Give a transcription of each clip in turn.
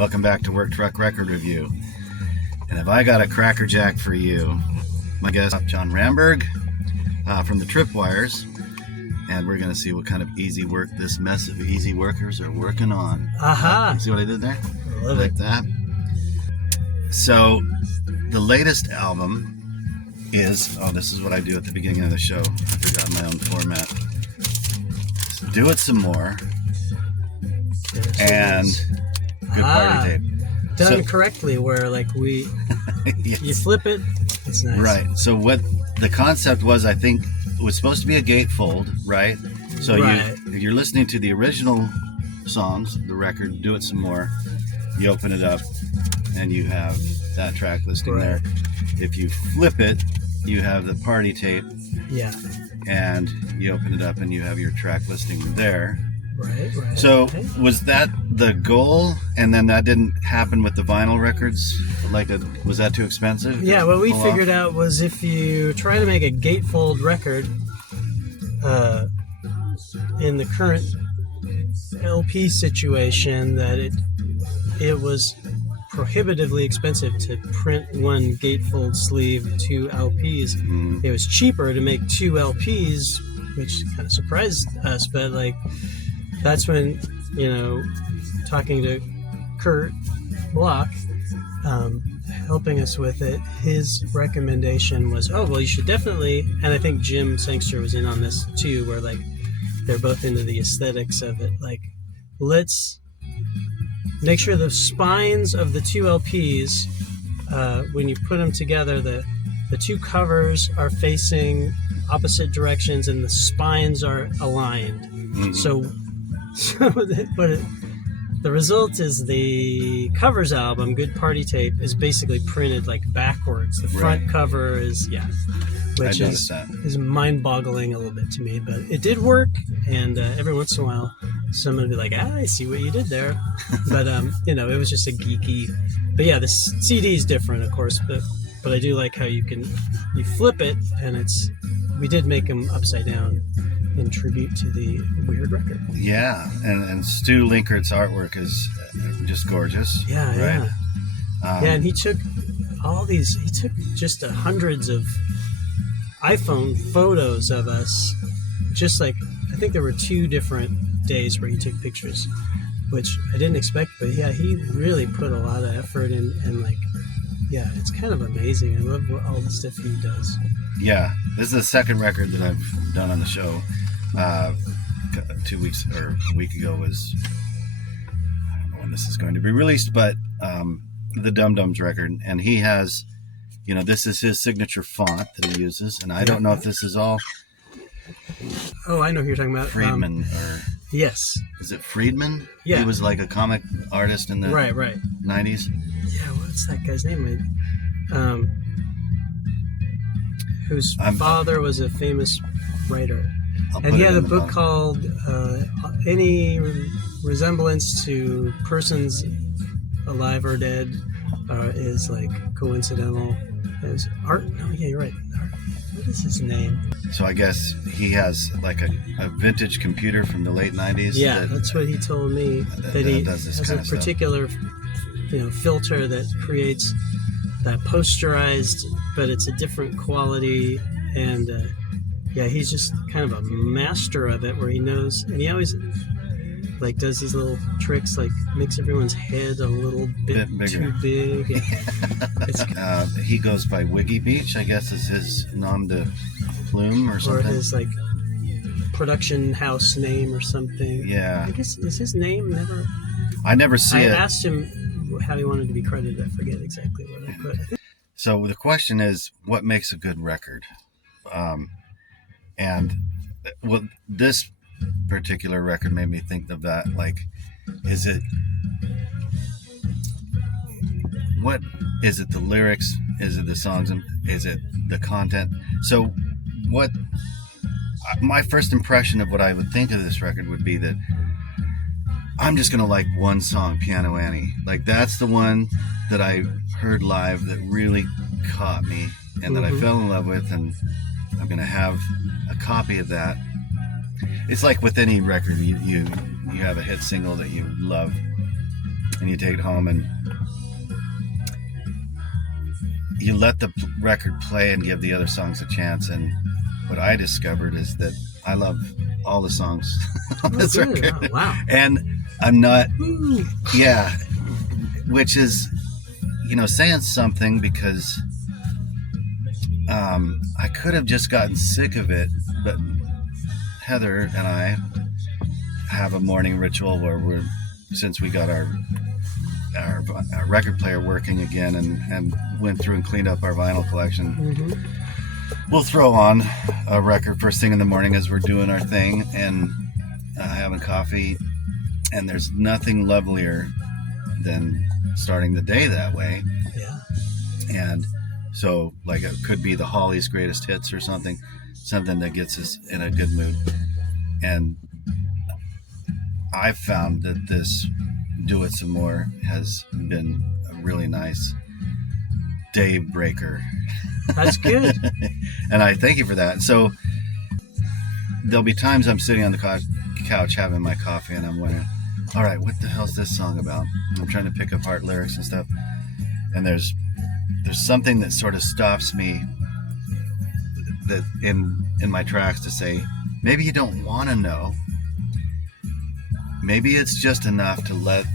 Welcome back to Work Truck Record Review. And have I got a crackerjack for you? My guest, John Ramberg from the Tripwires. And we're going to see what kind of easy work this mess of easy workers are working on. Aha! See what I did there? I love like it. that. So, the latest album is... Oh, this is what I do at the beginning of the show. I forgot my own format. Do It Some More. And Good Party Tape. Done correctly, where like Yes. you flip it, it's nice. Right. So what the concept was, I think, it was supposed to be a gatefold, right? So Right. you're listening to the original songs, the record, Do It Some More. You open it up, and you have that track listing Right. there. If you flip it, you have the party tape, Yeah. and you open it up, and you have your track listing there. Right. So Okay. was that the goal, and then that didn't happen with the vinyl records? Was that too expensive? Yeah, what we figured out was if you try to make a gatefold record in the current LP situation, that it was prohibitively expensive to print one gatefold sleeve, 2 LPs. Mm. It was cheaper to make 2 LPs, which kind of surprised us, but like that's when, talking to Kurt Block, helping us with it, his recommendation was, you should definitely, and I think Jim Sangster was in on this too, where like they're both into the aesthetics of it. Like, let's make sure the spines of the 2 LPs, when you put them together, the 2 covers are facing opposite directions and the spines are aligned. Mm-hmm. So the result is the covers album, Good Party Tape, is basically printed like backwards. The front cover is, which is mind-boggling a little bit to me, but it did work. And every once in a while, someone would be like, I see what you did there. But, it was just a geeky. But yeah, the CD is different, of course, but I do like how you flip it, and we did make them upside down in tribute to the weird record. Yeah, and Stu Linkert's artwork is just gorgeous. Yeah, right? Yeah, and he took just hundreds of iPhone photos of us. Just like, I think there were 2 different days where he took pictures, which I didn't expect, but yeah, he really put a lot of effort in, and like, yeah, it's kind of amazing. I love all the stuff he does. Yeah, this is the second record that I've done on the show. 2 weeks or a week ago was, I don't know when this is going to be released, but the Dum Dums record, and he has, this is his signature font that he uses, and I don't know if this is all I know who you're talking about. Friedman or yes, is it Friedman? Yeah, he was like a comic artist in the right 90s. Yeah, what's that guy's name? Whose father was a famous writer. And he had a book called Any Resemblance to Persons Alive or Dead is like coincidental. It was Art. No, yeah, you're right. Art. What is his name? So I guess he has like a vintage computer from the late 90s. Yeah, that's what he told me. That he does this has kind a of stuff. particular, filter that creates that posterized, but it's a different quality. And he's just kind of a master of it, where he knows, and he always like does these little tricks, like makes everyone's head a little bit too big. He goes by Wiggy Beach, I guess is his nom de plume or something. Or his like production house name or something. Yeah. I guess, is his name never... I never see it. I asked him how he wanted to be credited. I forget exactly what I put. So the question is, what makes a good record? And this particular record made me think of that. Like, what is it? The lyrics? Is it the songs? Is it the content? So, my first impression of what I would think of this record would be that I'm just gonna like one song, Piano Annie. Like, that's the one that I heard live that really caught me and that I fell in love with, and I'm gonna have a copy of that. It's like with any record, you have a hit single that you love, and you take it home and you let the record play and give the other songs a chance. And what I discovered is that I love all the songs on this good. record. Oh, wow. And I'm not, Ooh. yeah, which is, saying something, because I could have just gotten sick of it, but Heather and I have a morning ritual where since we got our record player working again and went through and cleaned up our vinyl collection, Mm-hmm. we'll throw on a record first thing in the morning as we're doing our thing and having coffee. And there's nothing lovelier than starting the day that way. Yeah. And so, like, it could be the Hollies' greatest hits or something that gets us in a good mood. And I've found that this Do It Some More has been a really nice day breaker. That's good. And I thank you for that. So there'll be times I'm sitting on the couch having my coffee and I'm wondering, all right, what the hell's this song about? I'm trying to pick apart lyrics and stuff. And there's something that sort of stops me that in my tracks to say, maybe you don't want to know. Maybe it's just enough to let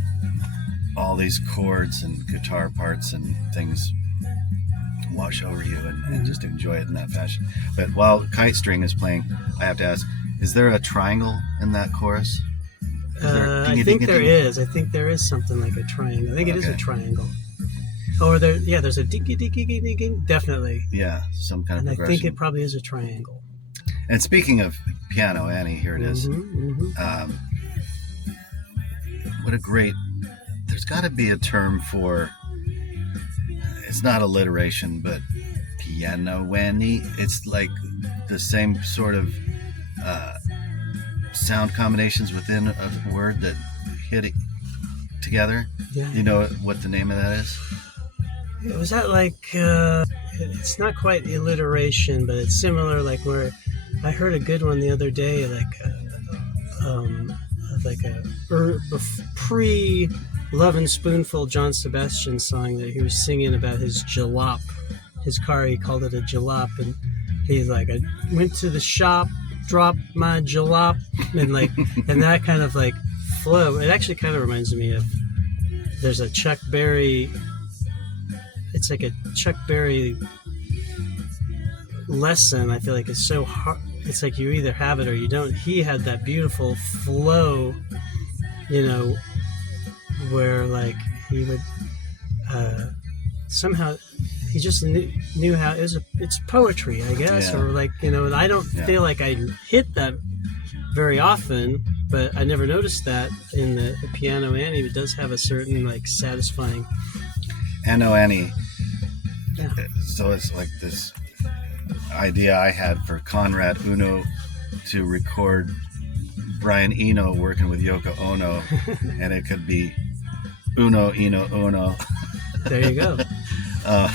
all these chords and guitar parts and things wash over you and just enjoy it in that fashion. But while Kite String is playing, I have to ask, is there a triangle in that chorus? I think there is. I think there is something like a triangle. I think it is a triangle. Or there's a dinky dinky dinky. Definitely. Yeah, some kind of progression. progression. I think it probably is a triangle. And speaking of piano, Annie, here it is. Mm-hmm, mm-hmm. What a great... There's got to be a term for... It's not alliteration, but piano Annie. It's like the same sort of sound combinations within a word that hit it together. Yeah. You know what the name of that is? Was that like... it's not quite alliteration, but it's similar, like where... I heard a good one the other day, like a pre Lovin' Spoonful John Sebastian song that he was singing about his jalop. His car, he called it a jalop, and he's like, I went to the shop, dropped my jalop, and that kind of like flow. It actually kind of reminds me of, there's a Chuck Berry, it's like a Chuck Berry lesson. I feel like it's so hard. It's like you either have it or you don't. He had that beautiful flow, where like he would somehow he just knew how it's poetry, I guess, or like and I don't feel like I hit that very often, but I never noticed that in the piano Annie. It does have a certain like satisfying Piano Annie. Yeah. So it's like this idea I had for Conrad Uno to record Brian Eno working with Yoko Ono, and it could be Uno, Eno, Uno. There you go. Yeah,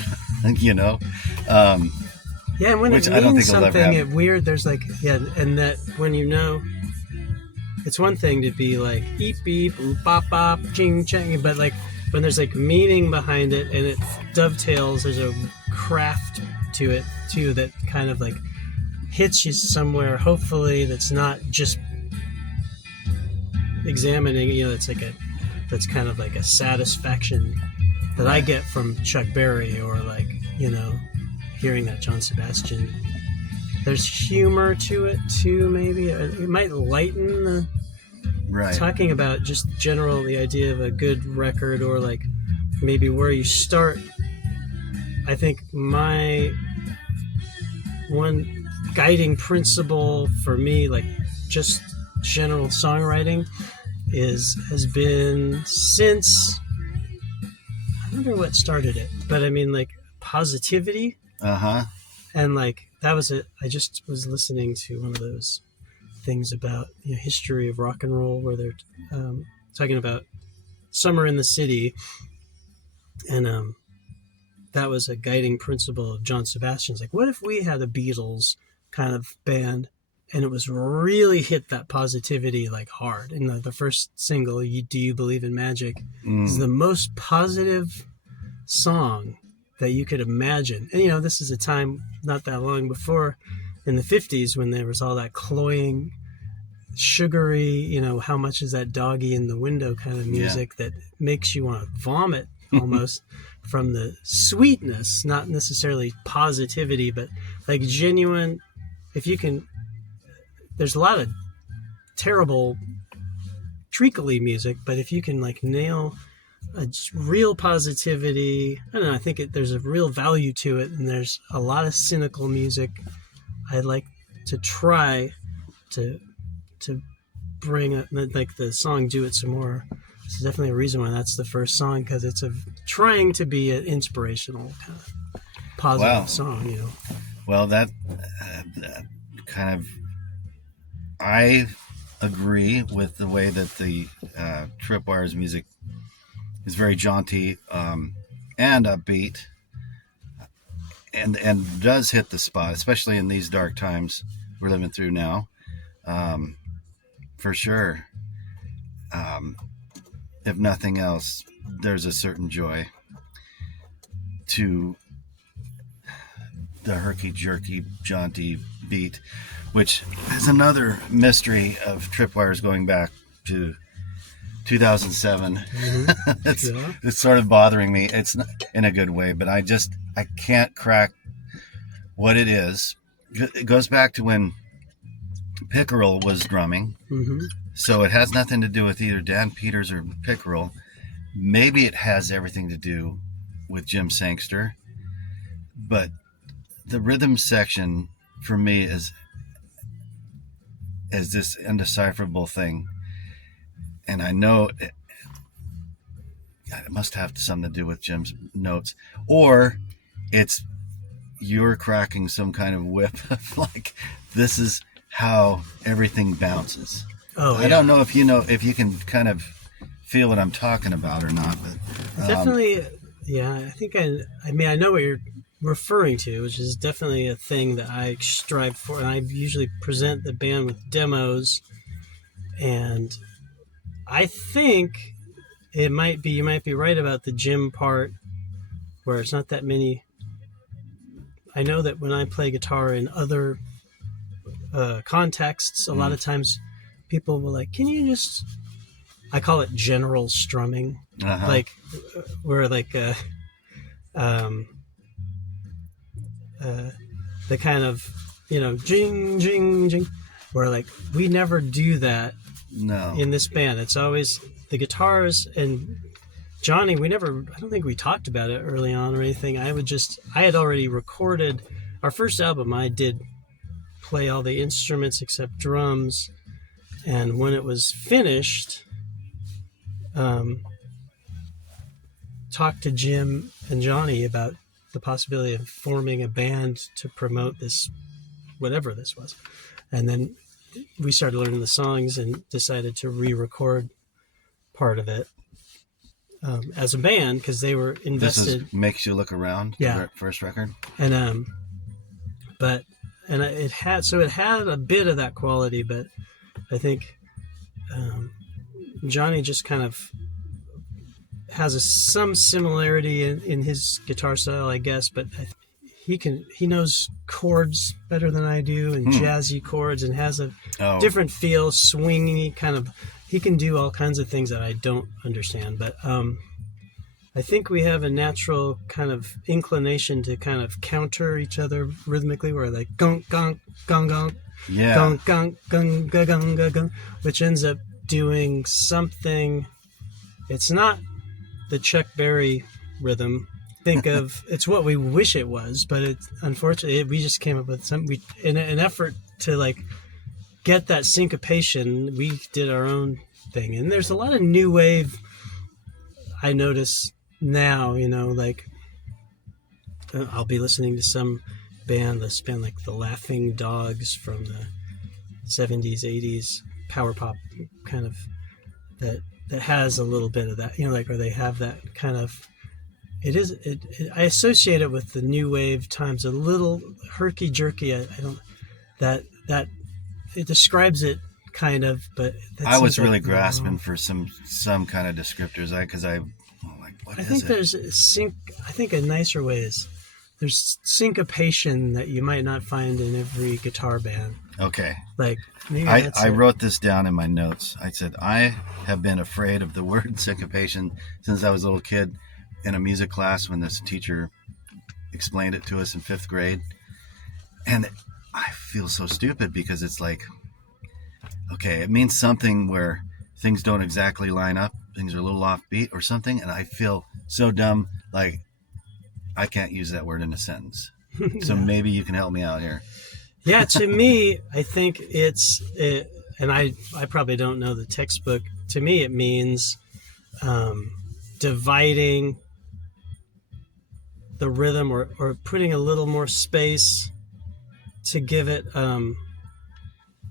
and when which it I don't means think will ever something happen. weird, there's like, and that when it's one thing to be like, eep, beep, oop, bop, bop, ching, ching, but like, when there's like meaning behind it and it dovetails, there's a craft to it too that kind of like hits you somewhere, hopefully that's not just examining, it's like that's kind of like a satisfaction that I get from Chuck Berry, or like, hearing that John Sebastian. There's humor to it too, maybe. It might lighten the... Right. Talking about just the idea of a good record, or like maybe where you start. I think my one guiding principle for me, like just general songwriting, has been since, I wonder what started it, but I mean like positivity. And like that was it. I just was listening to one of those things about history of rock and roll, where they're talking about Summer in the City, and that was a guiding principle of John Sebastian's. Like, what if we had a Beatles kind of band, and it was really hit that positivity like hard. And the first single, Do You Believe in Magic, is the most positive song that you could imagine. And, you know, this is a time not that long before, in the 50s, when there was all that cloying, sugary, you know, how much is that doggy in the window kind of music that makes you want to vomit almost from the sweetness, not necessarily positivity, but like genuine. If you can, there's a lot of terrible treacly music, but if you can like nail a real positivity, I don't know, I think there's a real value to it. And there's a lot of cynical music I'd like to try to bring up, like the song Do It Some More. It's definitely a reason why that's the first song, because it's trying to be an inspirational kind of positive song, you know. Well, that kind of, I agree with the way that the Tripwires music is very jaunty and upbeat, and does hit the spot, especially in these dark times we're living through now. For sure. If nothing else, there's a certain joy to the herky-jerky, jaunty beat, which is another mystery of Tripwires going back to 2007. Mm-hmm. It's sort of bothering me. It's not in a good way, but I can't crack what it is. It goes back to when Pickerel was drumming. Mm-hmm. So it has nothing to do with either Dan Peters or Pickerel. Maybe it has everything to do with Jim Sangster. But the rhythm section for me is this indecipherable thing. And I know it must have something to do with Jim's notes. Or it's you're cracking some kind of whip of like, this is how everything bounces. Oh, I don't know if you can kind of feel what I'm talking about or not, but definitely, yeah. I think I mean I know what you're referring to, which is definitely a thing that I strive for, and I usually present the band with demos, and I think you might be right about the Jim part, where it's not that many. I know that when I play guitar in other contexts, a lot of times people will like, can you just, I call it general strumming, like where like the kind of, you know, jing jing jing, where like we never do that. No. In this band, it's always the guitars and Johnny. I don't think we talked about it early on or anything. I had already recorded our first album. I did play all the instruments except drums. And when it was finished, talked to Jim and Johnny about the possibility of forming a band to promote this, whatever this was. And then we started learning the songs and decided to re-record part of it as a band, because they were invested. This Makes You Look Around, the first record. And it had a bit of that quality, but I think Johnny just kind of has some similarity in his guitar style, I guess, but he knows chords better than I do, and jazzy chords, and has a different feel, swingy kind of. He can do all kinds of things that I don't understand, but I think we have a natural kind of inclination to kind of counter each other rhythmically, where like gong gong gong gong. Yeah. Gong, gong, gong, gong, gong, gong, gong, which ends up doing something. It's not the Chuck Berry rhythm. Think of it's what we wish it was, but unfortunately we just came up with in an effort to like get that syncopation. We did our own thing, and there's a lot of new wave. I notice now, you know, like I'll be listening to some band like the Laughing Dogs from the 70s, 80s, power pop kind of that has a little bit of that, you know, like where they have that kind of. I associate it with the new wave times, a little herky jerky. I don't that it describes it kind of, but I was really grasping for some kind of descriptors, because I'm like, what is it? I think there's I think a nicer way is there's syncopation that you might not find in every guitar band. Okay. Like maybe I wrote this down in my notes. I said, I have been afraid of the word syncopation since I was a little kid in a music class when this teacher explained it to us in 5th grade. And I feel so stupid because it's like, okay, it means something where things don't exactly line up, things are a little offbeat or something, and I feel so dumb, like I can't use that word in a sentence. So maybe you can help me out here. Yeah, to me, I think and I probably don't know the textbook. To me, it means dividing the rhythm or putting a little more space to give it,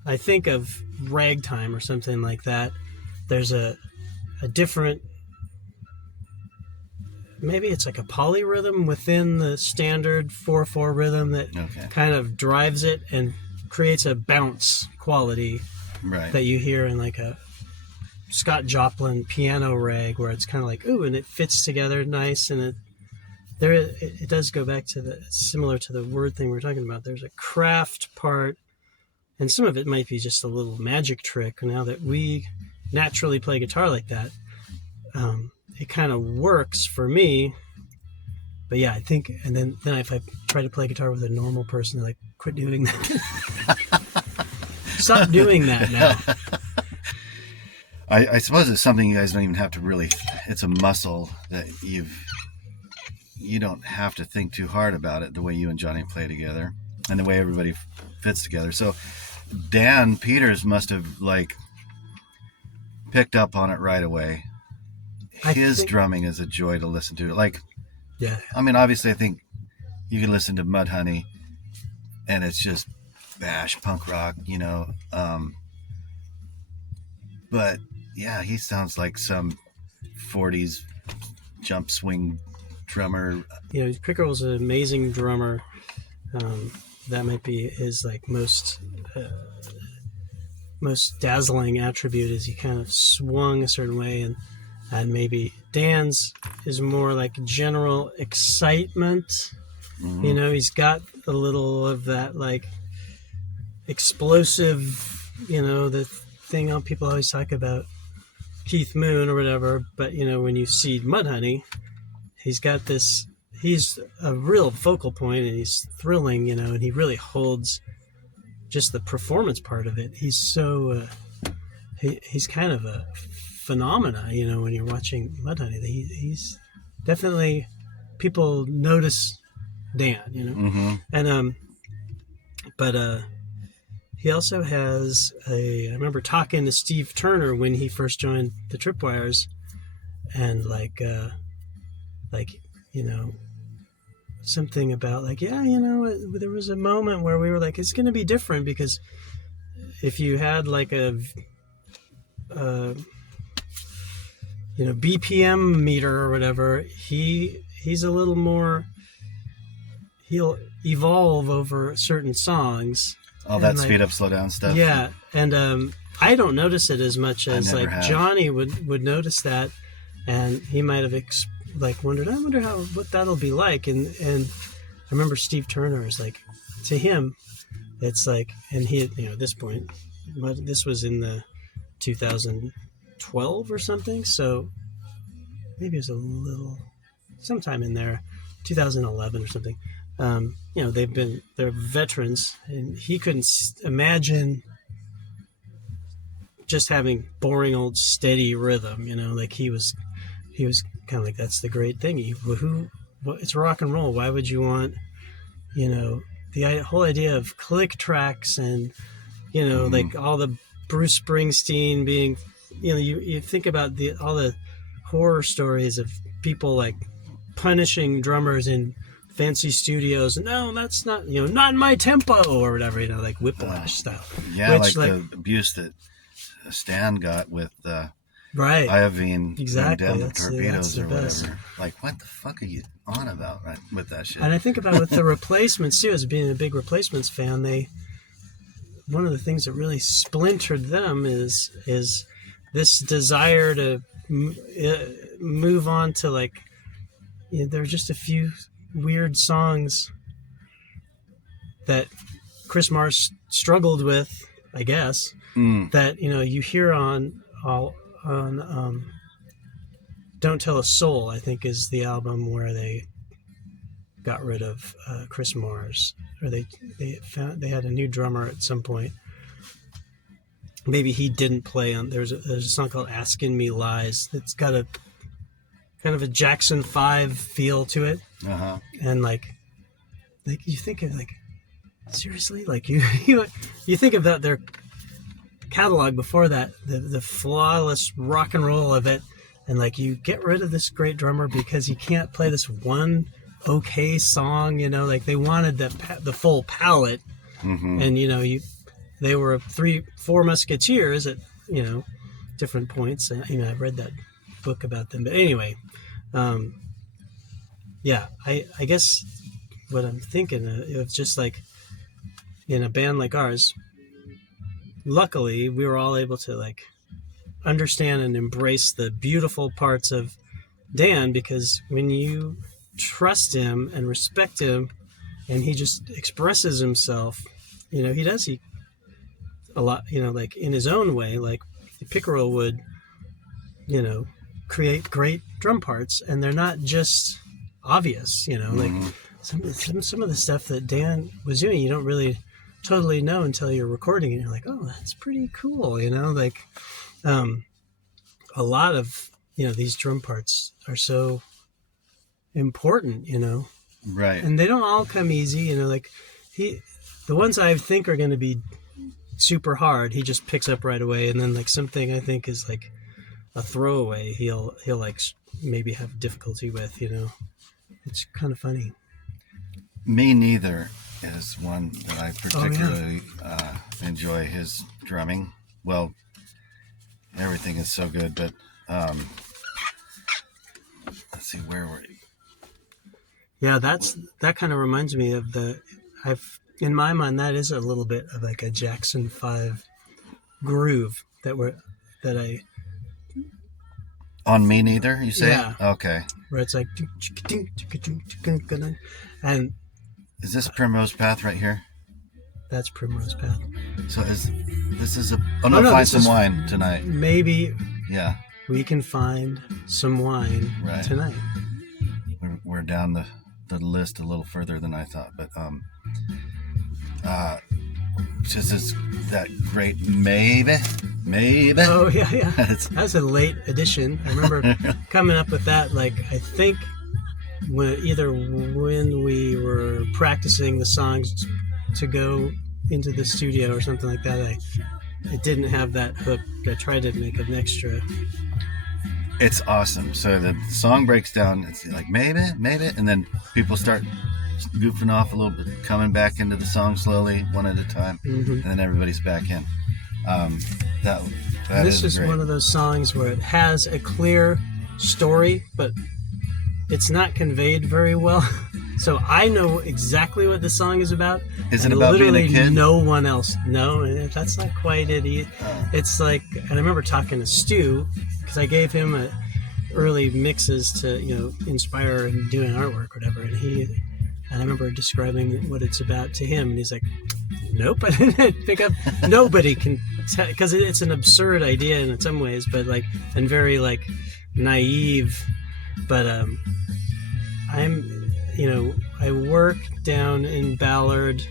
I think of ragtime or something like that. There's a different, maybe it's like a polyrhythm within the standard 4/4 rhythm that kind of drives it and creates a bounce quality that you hear in like a Scott Joplin piano rag, where it's kind of like, ooh, and it fits together nice, and it does go back to similar to the word thing we're talking about. There's a craft part, and some of it might be just a little magic trick. Now that we naturally play guitar like that, it kind of works for me. But yeah, I think, and then if I try to play guitar with a normal person, they're like, quit doing that. Stop doing that now. I suppose it's something you guys don't even have to really, it's a muscle that you don't have to think too hard about it, the way you and Johnny play together and the way everybody fits together. So Dan Peters must have like picked up on it right away. His drumming is a joy to listen to. Like, yeah, I mean, obviously I think you can listen to Mudhoney and it's just bash punk rock, but yeah, he sounds like some 40s jump swing drummer. Pickerel's an amazing drummer. That might be his like most dazzling attribute, is he kind of swung a certain way, and maybe Dan's is more like general excitement. Mm-hmm. He's got a little of that like explosive, the thing people always talk about Keith Moon or whatever, but when you see Mudhoney, he's got this, he's a real focal point, and he's thrilling, and he really holds just the performance part of it. He's so he's kind of a phenomena, when you're watching Mudhoney. He's definitely, people notice Dan, Mm-hmm. And but he also has I remember talking to Steve Turner when he first joined the Tripwires, and something about like, there was a moment where we were like, it's going to be different, because if you had like a BPM meter or whatever, he's a little more, he'll evolve over certain songs. All that speed up, slow down stuff. Yeah, and I don't notice it as much as like Johnny would notice that, and he might have wondered, I wonder what that'll be like. And I remember Steve Turner is like, to him, it's like, and he, at this point, this was in the 2012 or something, so maybe it was a little, sometime in there, 2011 or something. They're veterans, and he couldn't imagine just having boring old steady rhythm, like he was kind of like, that's the great thing. It's rock and roll. Why would you want, the whole idea of click tracks and, like all the Bruce Springsteen being, you think about all the horror stories of people like punishing drummers in fancy studios. No, that's not, not in my tempo or whatever, like Whiplash style. Yeah, like the abuse that Stan got with right, Iovine, exactly. Down the Torpedoes that's the or best. whatever. Like, what the fuck are you on about, right, with that shit? And I think about with the Replacements too, as being a big Replacements fan, one of the things that really splintered them is this desire to move on to like, you know, there are just a few weird songs that Chris Mars struggled with, I guess, that, you know, you hear on Don't Tell a Soul, I think is the album where they got rid of Chris Mars, or they had a new drummer at some point. Maybe he didn't play on. There's a song called "Asking Me Lies" that's got a kind of a Jackson 5 feel to it, and like you think of like, seriously, like you think of that their catalog before that, the flawless rock and roll of it, and like you get rid of this great drummer because he can't play this one okay song, you know, like they wanted the full palette, and you know, they were 3-4 musketeers at, you know, different points, and you know, I've read that book about them, but anyway, yeah, I guess what I'm thinking of, just like in a band like ours, luckily we were all able to like understand and embrace the beautiful parts of Dan, because when you trust him and respect him and he just expresses himself, you know, he a lot, you know, like in his own way, like Pickerel would, you know, create great drum parts, and they're not just obvious, you know, like some of the stuff that Dan was doing, you don't really totally know until you're recording it. You're like, oh, that's pretty cool, you know, like a lot of, you know, these drum parts are so important, you know, right, and they don't all come easy, you know, like the ones I think are going to be super hard, he just picks up right away, and then like something I think is like a throwaway, he'll like maybe have difficulty with, you know. It's kind of funny. Me Neither is one that I particularly enjoy his drumming. Well, everything is so good, but let's see, where were you? Yeah, that kind of reminds me of in my mind, that is a little bit of like a Jackson 5 groove that I on Me Neither, you say? Yeah. Okay. Where it's like, and is this Primrose Path right here? That's Primrose Path. So find some wine tonight. Maybe. Yeah. We can find some wine tonight. We're down the list a little further than I thought, but just as that great maybe. Oh yeah. That's a late addition. I remember coming up with that. Like I think when we were practicing the songs to go into the studio or something like that, I didn't have that hook. I tried to make an extra. It's awesome. So the song breaks down. It's like maybe, and then people start goofing off a little bit, coming back into the song slowly, one at a time, and then everybody's back in. This is one of those songs where it has a clear story, but it's not conveyed very well. So I know exactly what the song is about. Is it about being a kid? No one else. No, that's not quite it. It's like, and I remember talking to Stu, because I gave him early mixes to, you know, inspire and doing artwork or whatever, and I remember describing what it's about to him, and he's like, nope, I didn't pick up. Nobody can tell, because it's an absurd idea in some ways, but like, and very like naive. But I work down in Ballard,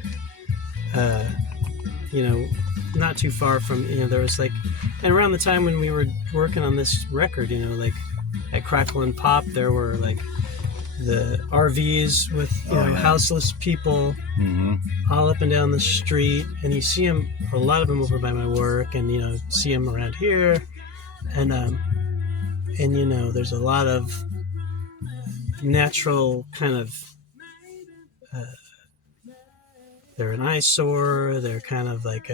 you know, not too far from, you know, there was like, and around the time when we were working on this record, you know, like at Crackle and Pop, there were like the RVs with, you know, houseless people all up and down the street, and you see them, a lot of them over by my work, and, you know, see them around here, and you know, there's a lot of natural kind of, they're an eyesore, they're kind of like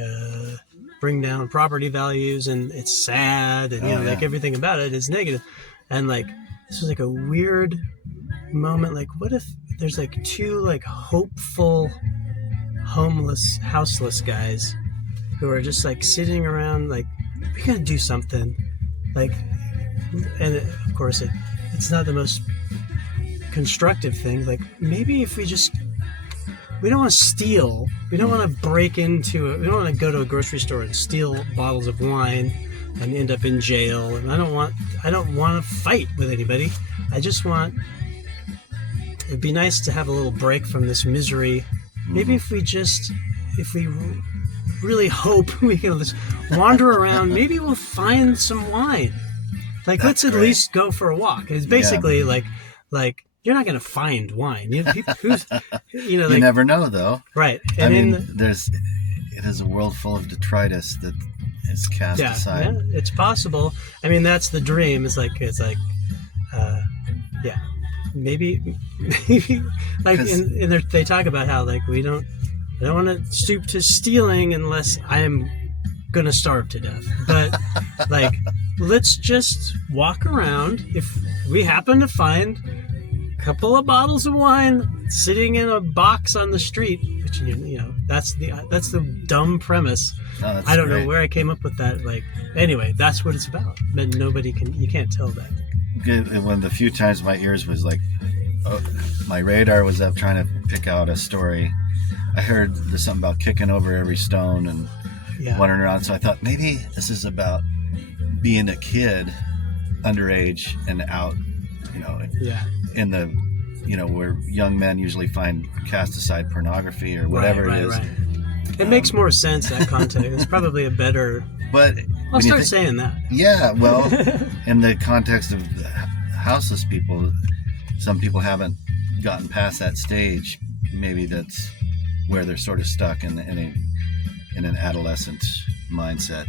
bring down property values, and it's sad, and you know, like everything about it is negative. And like, this was like a weird moment, like what if there's like two like hopeful houseless guys who are just like sitting around like, we gotta do something, like, and of course it's not the most constructive thing. Like, maybe if we don't want to steal, we don't want to break into it, we don't want to go to a grocery store and steal bottles of wine and end up in jail, and I don't want to fight with anybody. I just want, it'd be nice to have a little break from this misery. Maybe if we really hope we can just wander around, maybe we'll find some wine. Like, let's at least go for a walk. It's basically like you're not going to find wine. You never know, though. Right. And it is a world full of detritus that is cast aside. Yeah, it's possible. I mean, that's the dream. It's like, maybe like they talk about how like I don't want to stoop to stealing unless I am gonna starve to death. But like, let's just walk around. If we happen to find a couple of bottles of wine sitting in a box on the street, which that's the dumb premise. Oh, I don't know where I came up with that. Like, anyway, that's what it's about. But you can't tell that. One of the few times my ears was like, my radar was up trying to pick out a story. I heard there's something about kicking over every stone and wandering around. So I thought maybe this is about being a kid, underage, and out, in the, where young men usually find cast aside pornography or whatever it is. Right. It makes more sense, that context. It's probably a better... But I'll start saying that. Yeah, well, in the context of houseless people, some people haven't gotten past that stage. Maybe that's where they're sort of stuck in an adolescent mindset.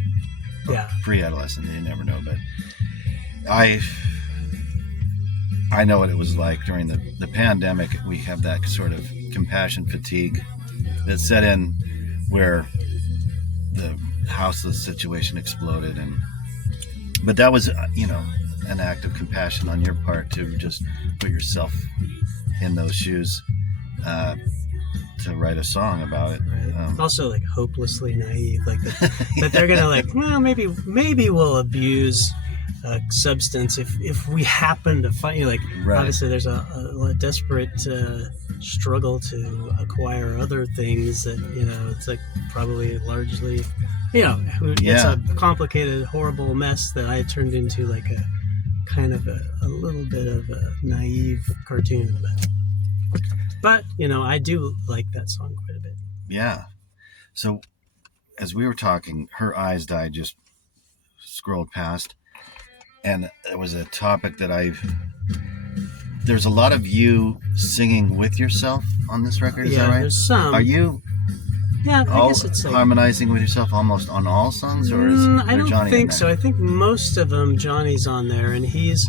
Yeah. Pre-adolescent, you never know. But I know what it was like during the pandemic. We have that sort of compassion fatigue that set in where the houseless situation exploded, but that was an act of compassion on your part to just put yourself in those shoes to write a song about it. Right. Also, like, hopelessly naive, like that they're gonna like, well, maybe we'll abuse a substance if we happen to find obviously there's a desperate struggle to acquire other things that it's like probably largely it's a complicated, horrible mess that I turned into like a kind of a little bit of a naive cartoon. But I do like that song quite a bit. Yeah. So as we were talking, Her Eyes Died just scrolled past, and it was a topic that there's a lot of you singing with yourself on this record. Is that right? There's some. Are you I guess it's like harmonizing with yourself almost on all songs, or is there I don't Johnny think so. I think most of them Johnny's on there, and he's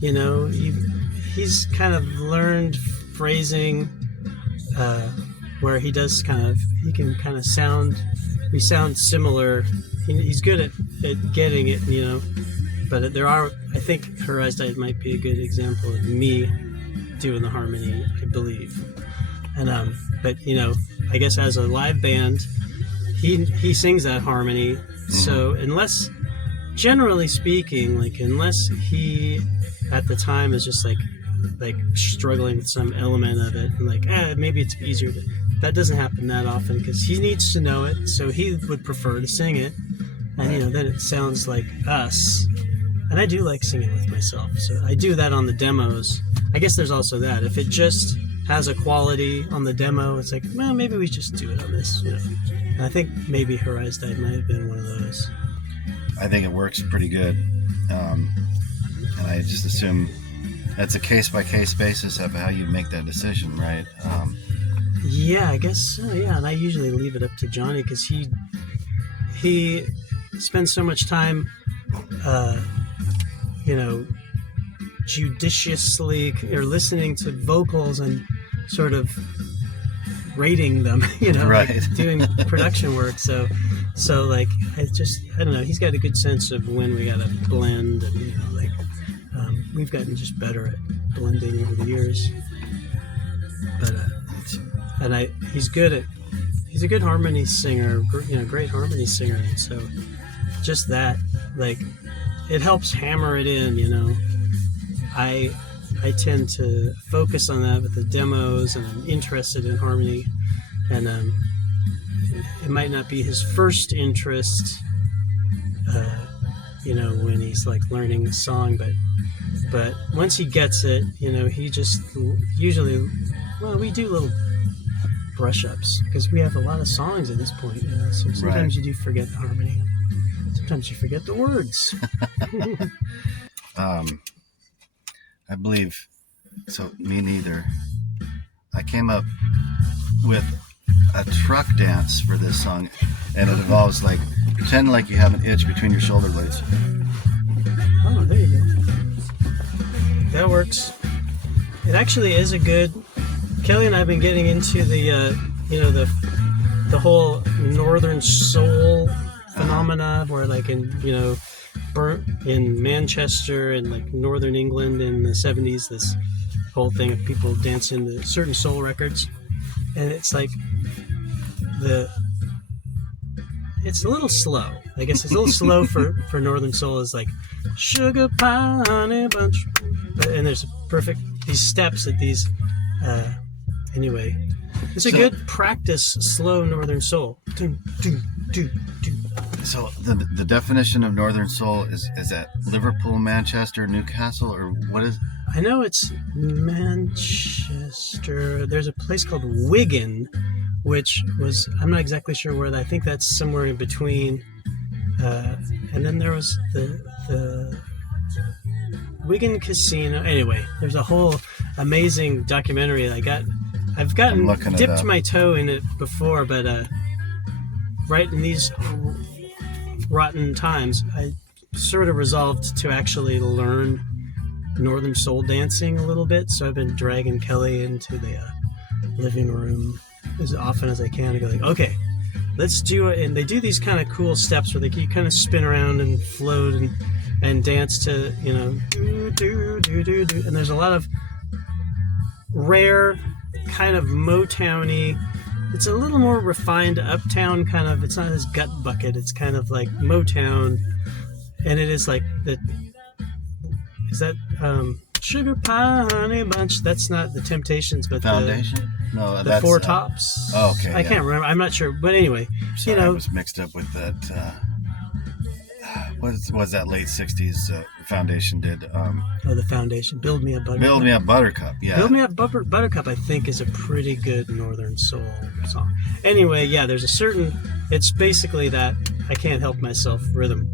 he's kind of learned phrasing where he can kind of sound similar. He's good at getting it, but I think Her Eyes Died might be a good example of me doing the harmony, I believe. And but I guess as a live band, he sings that harmony. Mm-hmm. So generally speaking, unless he at the time is just like struggling with some element of it, and maybe it's easier to. That doesn't happen that often because he needs to know it, so he would prefer to sing it, and then it sounds like us. And I do like singing with myself, so I do that on the demos. I guess there's also that. If it just has a quality on the demo, it's like, well, maybe we just do it on this, And I think maybe Her Eyes Died might have been one of those. I think it works pretty good, and I just assume that's a case-by-case basis of how you make that decision, right? Yeah, I guess so, yeah. And I usually leave it up to Johnny because he spends so much time, judiciously or listening to vocals and sort of rating them, right. Doing production work. So I don't know. He's got a good sense of when we got to blend, and we've gotten just better at blending over the years. But he's good at he's a good harmony singer, great harmony singer. And so just that, like, it helps hammer it in, I tend to focus on that with the demos, and I'm interested in harmony, and it might not be his first interest, when he's like learning the song, but once he gets it, he just usually, we do little brush ups because we have a lot of songs at this point, so sometimes you do forget the harmony, sometimes you forget the words. I believe so. Me neither. I came up with a truck dance for this song, and it involves like pretend like you have an itch between your shoulder blades. Oh, there you go. That works. It actually is a good. Kelly and I have been getting into the the whole Northern Soul phenomena, where like in Manchester and like Northern England in the 70s, this whole thing of people dancing to certain soul records, and it's like it's a little slow. I guess it's a little slow for Northern Soul. Is like sugar pie honey bunch, and there's these steps at these. Anyway, it's a good practice slow Northern Soul. Do, do, do, do. So the definition of Northern Soul is that Liverpool, Manchester, Newcastle, or what is? I know it's Manchester. There's a place called Wigan, which was, I'm not exactly sure where. I think that's somewhere in between. And then there was the Wigan Casino. Anyway, there's a whole amazing documentary that I've dipped my toe in it before, but right in these rotten times, I sort of resolved to actually learn Northern Soul dancing a little bit. So I've been dragging Kelly into the living room as often as I can to go like, okay, let's do it. And they do these kind of cool steps where you kind of spin around and float and dance to, do, do, do, do, do. And there's a lot of rare kind of Motown-y. It's a little more refined uptown kind of. It's not as gut bucket. It's kind of like Motown, and it is like is that Sugar Pie Honey Bunch? That's not the Temptations, but Foundation. No, the Four Tops. Oh, okay. I can't remember. I'm not sure, but anyway, Sorry, I was mixed up with that. What was that late '60s Foundation did? The Foundation. Build Me Up Buttercup. Build Me Up Buttercup. Yeah. Build Me Up Buttercup, I think, is a pretty good Northern Soul song. Anyway, yeah, there's a certain. It's basically that I can't help myself rhythm,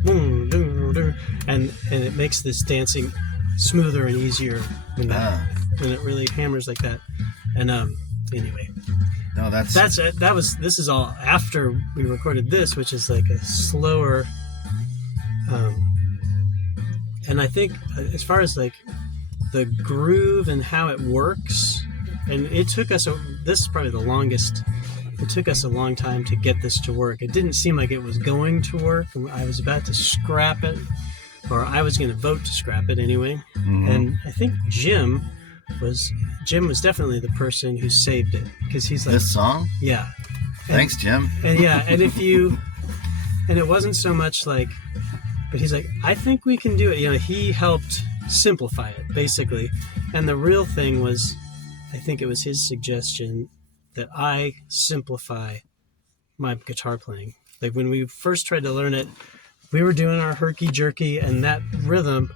and it makes this dancing smoother and easier when it really hammers like that. And anyway. No, that's it. This is all after we recorded this, which is like a slower. And I think as far as like the groove and how it works, and it took us, this is probably the longest, it took us a long time to get this to work. It didn't seem like it was going to work. I was about to scrap it, or I was going to vote to scrap it anyway. Mm-hmm. And I think Jim was definitely the person who saved it, because he's like, this song? Yeah. Thanks, Jim. And yeah, and and it wasn't so much like, but he's like, I think we can do it. He helped simplify it, basically. And the real thing was, I think it was his suggestion that I simplify my guitar playing. Like when we first tried to learn it, we were doing our herky-jerky and that rhythm,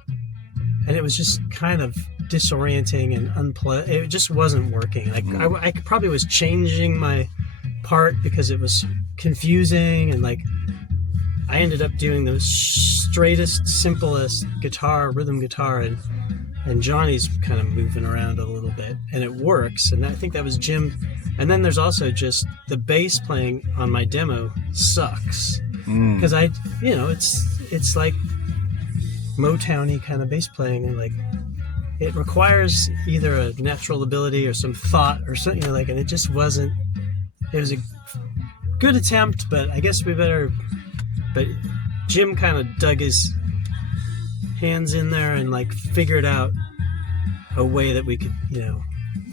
and it was just kind of disorienting and unpleasant. It just wasn't working. Like I probably was changing my part because it was confusing, and like I ended up doing the straightest, simplest rhythm guitar, and Johnny's kind of moving around a little bit, and it works. And I think that was Jim. And then there's also just the bass playing on my demo sucks, because it's like Motown-y kind of bass playing, and like it requires either a natural ability or some thought or something, and it just wasn't. It was a good attempt, but I guess we better. But Jim kind of dug his hands in there and like figured out a way that we could, and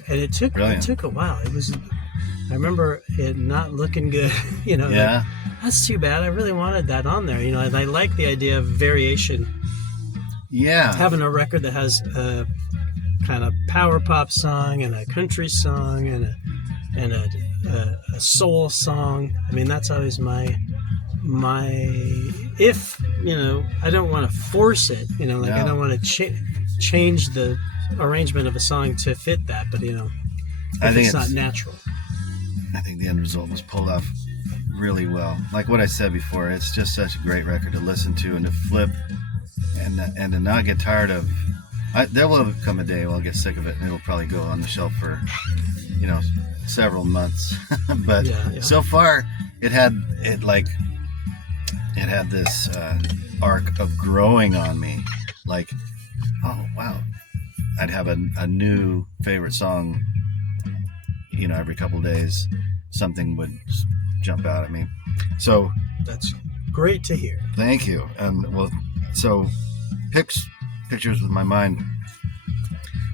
it took a while. I remember it not looking good. Yeah. That's too bad. I really wanted that on there. I like the idea of variation. Yeah. Having a record that has a kind of power pop song and a country song and a soul song. I mean, that's always my if I don't want to force it. I don't want to change the arrangement of a song to fit that. But I think it's not natural. I think the end result was pulled off really well. Like what I said before, it's just such a great record to listen to and to flip and to not get tired of. There will come a day where I'll get sick of it and it'll probably go on the shelf for several months. But so far it had this arc of growing on me. Like, oh wow, I'd have a new favorite song every couple of days. Something would jump out at me. So that's great to hear. Thank you. And so pictures with my mind.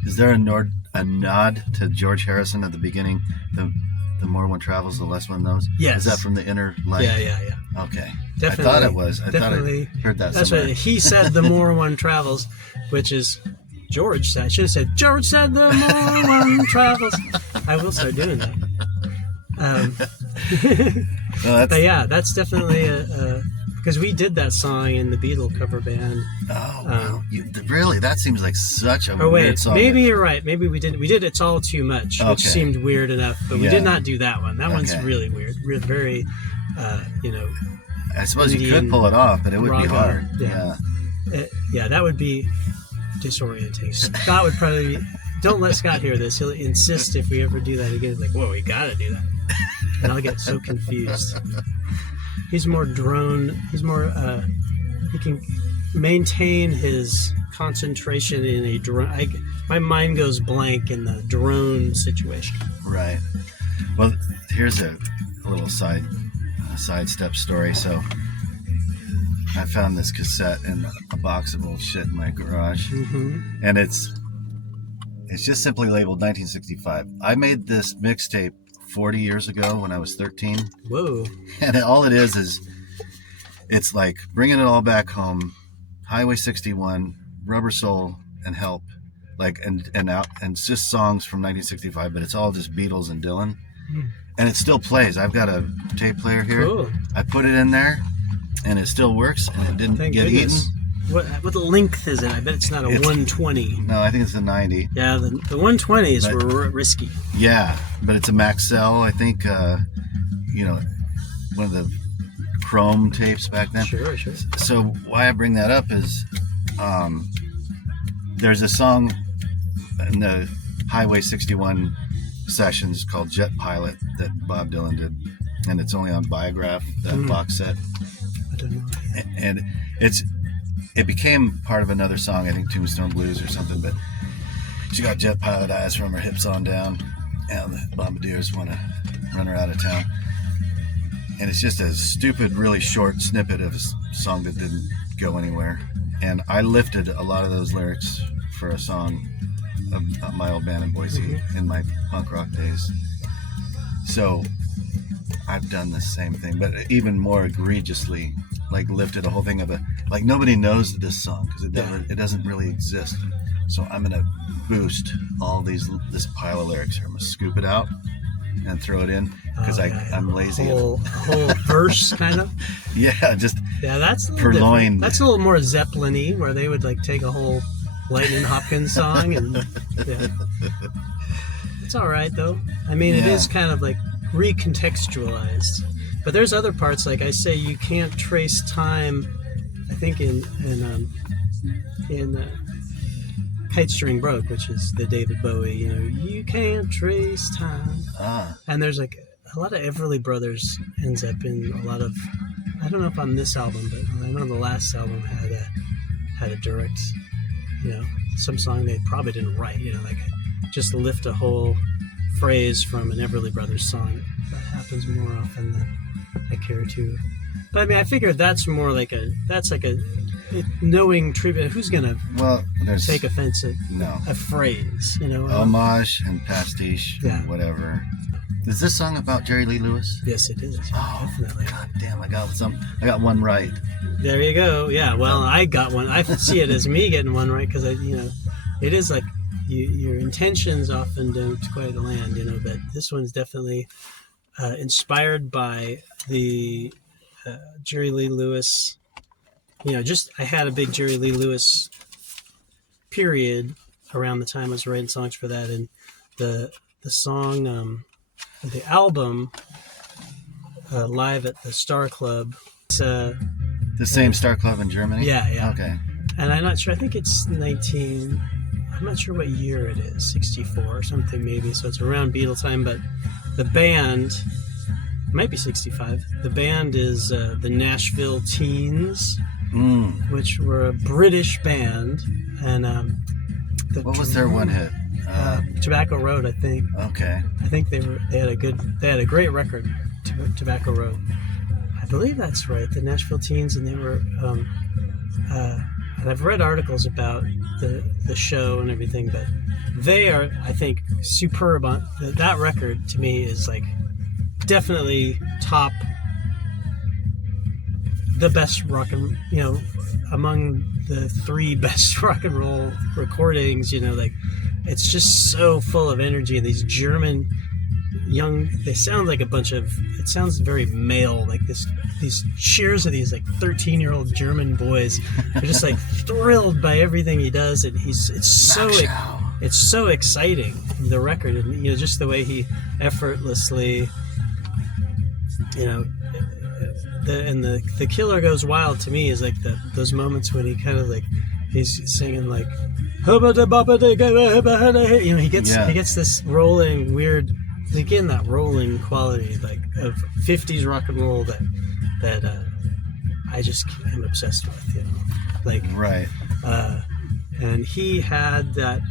Is there a nod to George Harrison at the beginning? The more one travels, the less one knows. Yes. Is that from the Inner Light? Yeah. Okay. Definitely. I thought it was. I heard that. That's somewhere. right. He said the more one travels, which is George said. I should have said George said the more one travels. I will start doing that. But yeah, that's definitely because we did that song in the Beatle cover band. Oh, wow. Really? That seems like such a weird song. Maybe you're right. Maybe we did. We did It's All Too Much, which seemed weird enough, but we did not do that one. That one's really weird. We're very, I suppose you could pull it off, but it would be hard. Yeah, that would be disorienting. Scott would probably don't let Scott hear this. He'll insist if we ever do that again. Like, whoa, we gotta do that. And I'll get so confused. He's more drone. He's more. He can maintain his concentration in a drone. My mind goes blank in the drone situation. Right. Well, here's a little sidestep story. So I found this cassette in a box of old shit in my garage, and it's just simply labeled 1965. I made this mixtape 40 years ago when I was 13. Whoa. And all it is it's like Bringing It All Back Home, Highway 61, Rubber Soul, and Help, and it's just songs from 1965, but it's all just Beatles and Dylan. And it still plays. I've got a tape player here. Cool. I put it in there and it still works and it didn't get eaten. What length is it? I bet it's not a 120. No, I think it's a 90. Yeah, the 120s were risky. Yeah, but it's a Maxell, I think, one of the chrome tapes back then. Sure. So why I bring that up is there's a song in the Highway 61 sessions called Jet Pilot that Bob Dylan did, and it's only on Biograph, that box set. I don't know. And it became part of another song, I think Tombstone Blues or something, but she got jet pilot eyes from her hips on down, and the bombardiers want to run her out of town. And it's just a stupid, really short snippet of a song that didn't go anywhere. And I lifted a lot of those lyrics for a song of my old band in Boise in my punk rock days. So I've done the same thing, but even more egregiously, lifted the whole thing of nobody knows this song because it doesn't really exist. So I'm gonna boost all this pile of lyrics here. I'm gonna scoop it out and throw it in because I'm lazy. A whole verse kind of. That's purloined. That's a little more Zeppelin-y, where they would take a whole Lightning Hopkins song and it's all right though. I mean, it is kind of recontextualized. But there's other parts, like I say, you can't trace time. I think in Kite String Broke, which is the David Bowie, you can't trace time. And there's a lot of Everly Brothers ends up in a lot of, I don't know if on this album, but I know the last album had a direct, some song they probably didn't write, just lift a whole phrase from an Everly Brothers song. That happens more often than I care to. But I mean, I figured that's more knowing tribute. Who's gonna take offense at a phrase? Homage and pastiche, and whatever. Is this song about Jerry Lee Lewis? Yes, it is. Oh, Definitely. God damn! I got one right. There you go. Yeah. Well, I got one. I see it as me getting one right because it is like your intentions often don't quite land, But this one's definitely inspired by the Jerry Lee Lewis. I had a big Jerry Lee Lewis period around the time I was writing songs for that, and the song, the album, Live at the Star Club. It's the same Star Club in Germany. Yeah. Okay. And I'm not sure. I think it's 19. I'm not sure what year it is. 64 or something maybe. So it's around Beatle time. But the band might be 65. The band is the Nashville Teens, which were a British band, and what was their one hit? Tobacco Road, I think. Okay. I think they had a great record, Tobacco Road. I believe that's right. The Nashville Teens, and they were. And I've read articles about the show and everything, but they are, I think, superb. That record to me is like definitely top, the best rock and among the 3 best rock and roll recordings. Like it's just so full of energy, and these German they sound like it sounds very male, like these cheers of these like 13-year-old German boys are just like thrilled by everything he does, and it's so exciting, the record, and just the way he effortlessly the Killer Goes Wild to me is like those moments when he kind of like he's singing like he gets this rolling weird, again, that rolling quality like of 50s rock and roll that I just am obsessed with, like right. And he had that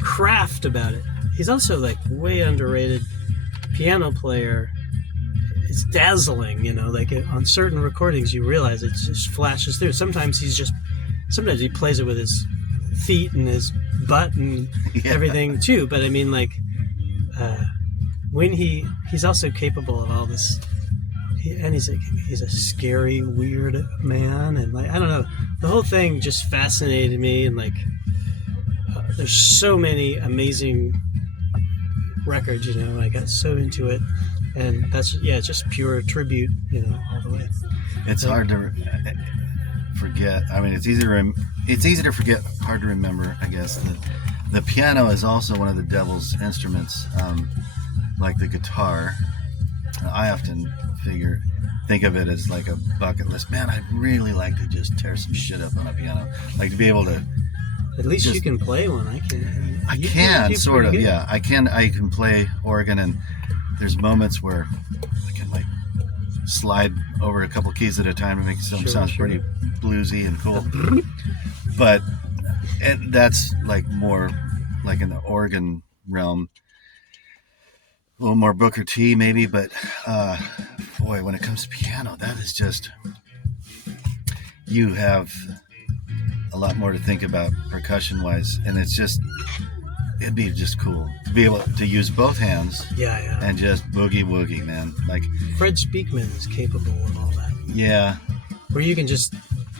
craft about it. He's also like way underrated piano player. It's dazzling, like on certain recordings you realize it just flashes through. Sometimes he plays it with his feet and his butt and everything too, but I mean, like when he's also capable of all this, and he's a scary, weird man, and like I don't know, the whole thing just fascinated me, and like there's so many amazing records, I got so into it, and that's it's just pure tribute, all the way. It's hard to forget. I mean, it's easy to forget, hard to remember, I guess. The piano is also one of the devil's instruments, like the guitar. I often think of it as like a bucket list. Man, I'd really like to just tear some shit up on a piano. Like to be able to. At least you can play one. I can sort of. Yeah, I can play organ, and there's moments where I can like slide over a couple keys at a time to make it sound pretty bluesy and cool. But that's like more like in the organ realm. A little more Booker T maybe, but boy, when it comes to piano, that is just, you have a lot more to think about percussion wise, and it'd be just cool to be able to use both hands and just boogie woogie, man. Like Fred Speakman is capable of all that. Yeah. Where you can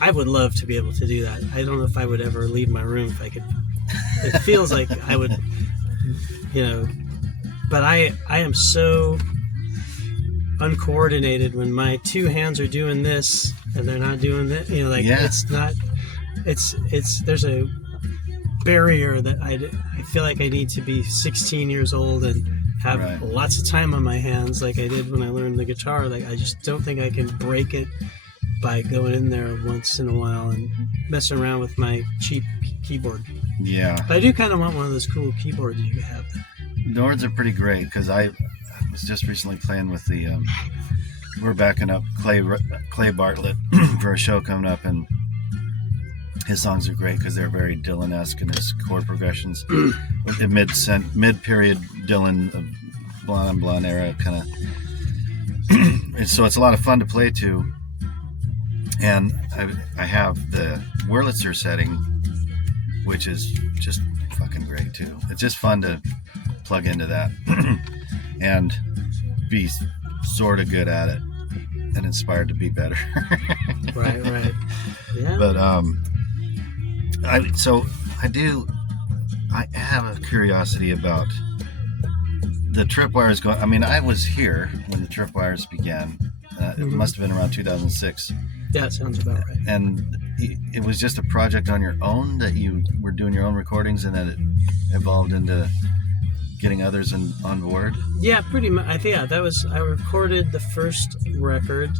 I would love to be able to do that. I don't know if I would ever leave my room if I could. It feels like I would, but I am so uncoordinated when my 2 hands are doing this and they're not doing that. It's not. There's a barrier that I feel like I need to be 16 years old and have lots of time on my hands, like I did when I learned the guitar. Like I just don't think I can break it by going in there once in a while and messing around with my cheap keyboard. Yeah. But I do kind of want one of those cool keyboards you have. Nords are pretty great, because I was just recently playing with the we're backing up Clay Bartlett for a show coming up, and his songs are great because they're very Dylan-esque in his chord progressions. With the mid-period Dylan of Blonde on Blonde era kind of. And so it's a lot of fun to play to. And I have the Wurlitzer setting, which is just fucking great too. It's just fun to plug into that. and be sort of good at it and inspired to be better. Right. Yeah. But I have a curiosity about the Tripwires going. I mean, I was here when the Tripwires began. It must have been around 2006. Yeah, it sounds about right. And it was just a project on your own, that you were doing your own recordings, and then it evolved into getting others on board. Yeah, pretty much. I recorded the first record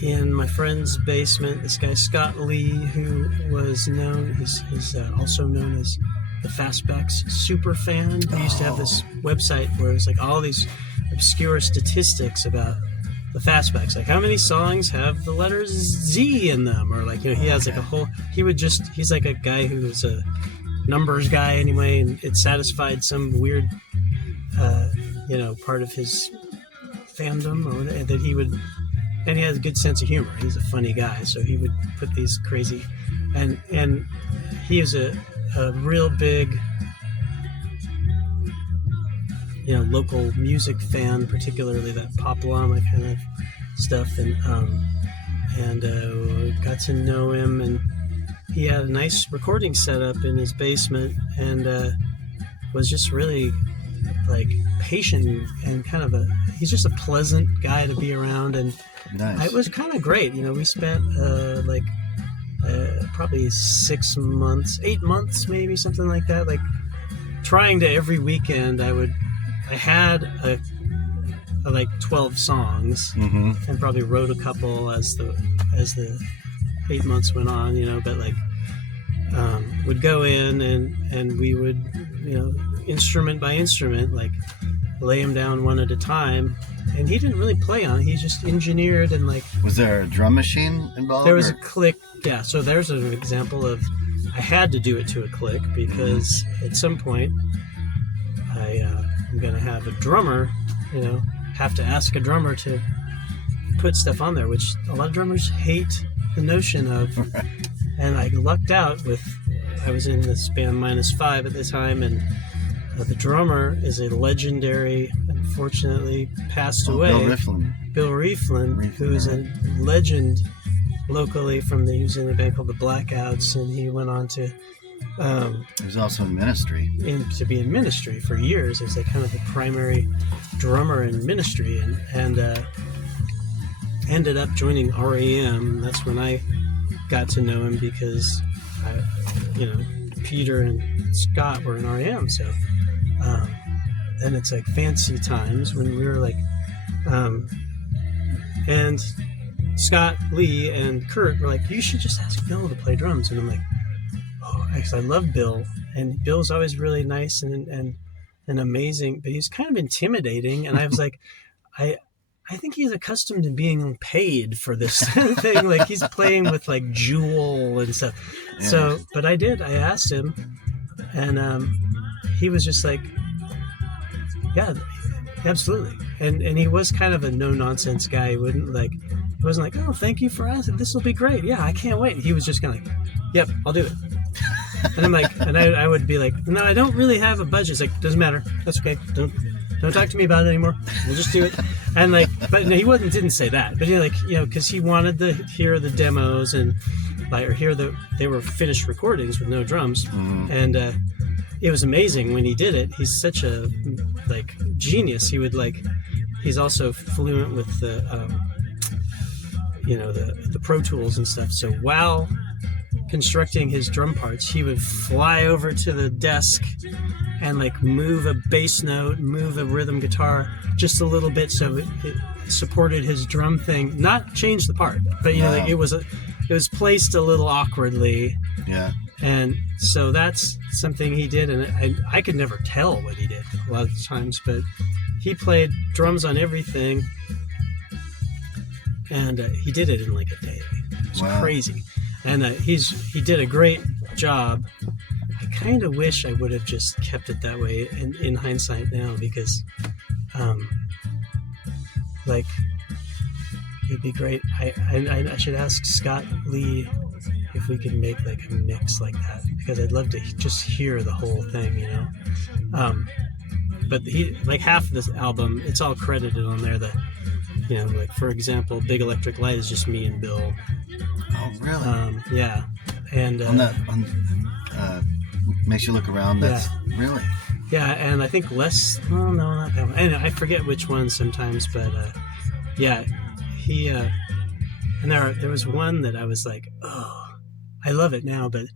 in my friend's basement. This guy Scott Lee, who was known, he's also known as the Fastbacks super fan. He used to have this website where it was like all these obscure statistics about the Fastbacks, like how many songs have the letters Z in them, or like, he has like a whole. He's like a guy who's a numbers guy anyway, and it satisfied some weird, part of his fandom, or that he would. And he has a good sense of humor. He's a funny guy, so he would put these crazy, and he is a real big, local music fan, particularly that pop llama kind of stuff, and got to know him, and he had a nice recording setup in his basement, and was just really like patient and kind of he's just a pleasant guy to be around, and nice. It was kind of great. We spent probably 6 months, 8 months, maybe something like that, like trying to every weekend. I had like 12 songs, and probably wrote a couple as the 8 months went on, but like would go in and we would, instrument by instrument, like lay them down one at a time. And he didn't really play on it. He just engineered and like. Was there a drum machine involved? There was a click. Yeah. So there's an example of I had to do it to a click because at some point I'm going to have a drummer, have to ask a drummer to put stuff on there, which a lot of drummers hate the notion of. And I lucked out I was in this band -5 at the time, and the drummer is a legendary, unfortunately passed away, Bill Rieflin, who's a legend locally he was in a band called the Blackouts, and he went on to he was also in Ministry. To be in Ministry for years as like kind of the primary drummer in Ministry, and ended up joining REM. That's when I got to know him, because Peter and Scott were in REM, so and it's like fancy times when we were like and Scott Lee and Kurt were like, you should just ask Bill to play drums. And I'm like, I love Bill, and Bill's always really nice and amazing, but he's kind of intimidating, and I was like, I think he's accustomed to being paid for this thing. Like he's playing with like Jewel and stuff. Yeah. So, but I asked him, and he was just like, yeah, absolutely. And he was kind of a no nonsense guy. He wasn't like, oh, thank you for asking. This will be great. Yeah, I can't wait. He was just kind of like, yep, I'll do it. And I'm like, and I would be like, no, I don't really have a budget. It's like, doesn't matter. That's okay. Don't talk to me about it anymore. We'll just do it. And like, but no, he didn't say that. But because he wanted to hear the demos and or hear they were finished recordings with no drums. And it was amazing when he did it. He's such a like genius. He would he's also fluent with the the Pro Tools and stuff. So while constructing his drum parts, he would fly over to the desk and like move a bass note, move a rhythm guitar just a little bit so it supported his drum thing. Not change the part, but it was placed a little awkwardly. Yeah. And so that's something he did, and I could never tell what he did a lot of times, but he played drums on everything, and he did it in like a day. It was crazy. And he did a great job. I kind of wish I would have just kept it that way in hindsight now, because it'd be great. I should ask Scott Lee if we could make like a mix like that, because I'd love to just hear the whole thing, but he like half of this album, it's all credited on there. That like for example, Big Electric Light is just me and Bill. Oh, really? Yeah, and Makes You Look Around. That's really. Yeah, and I think less. Oh no, not that one. And I forget which one sometimes, but yeah, he and there was one that I was like, oh, I love it now, but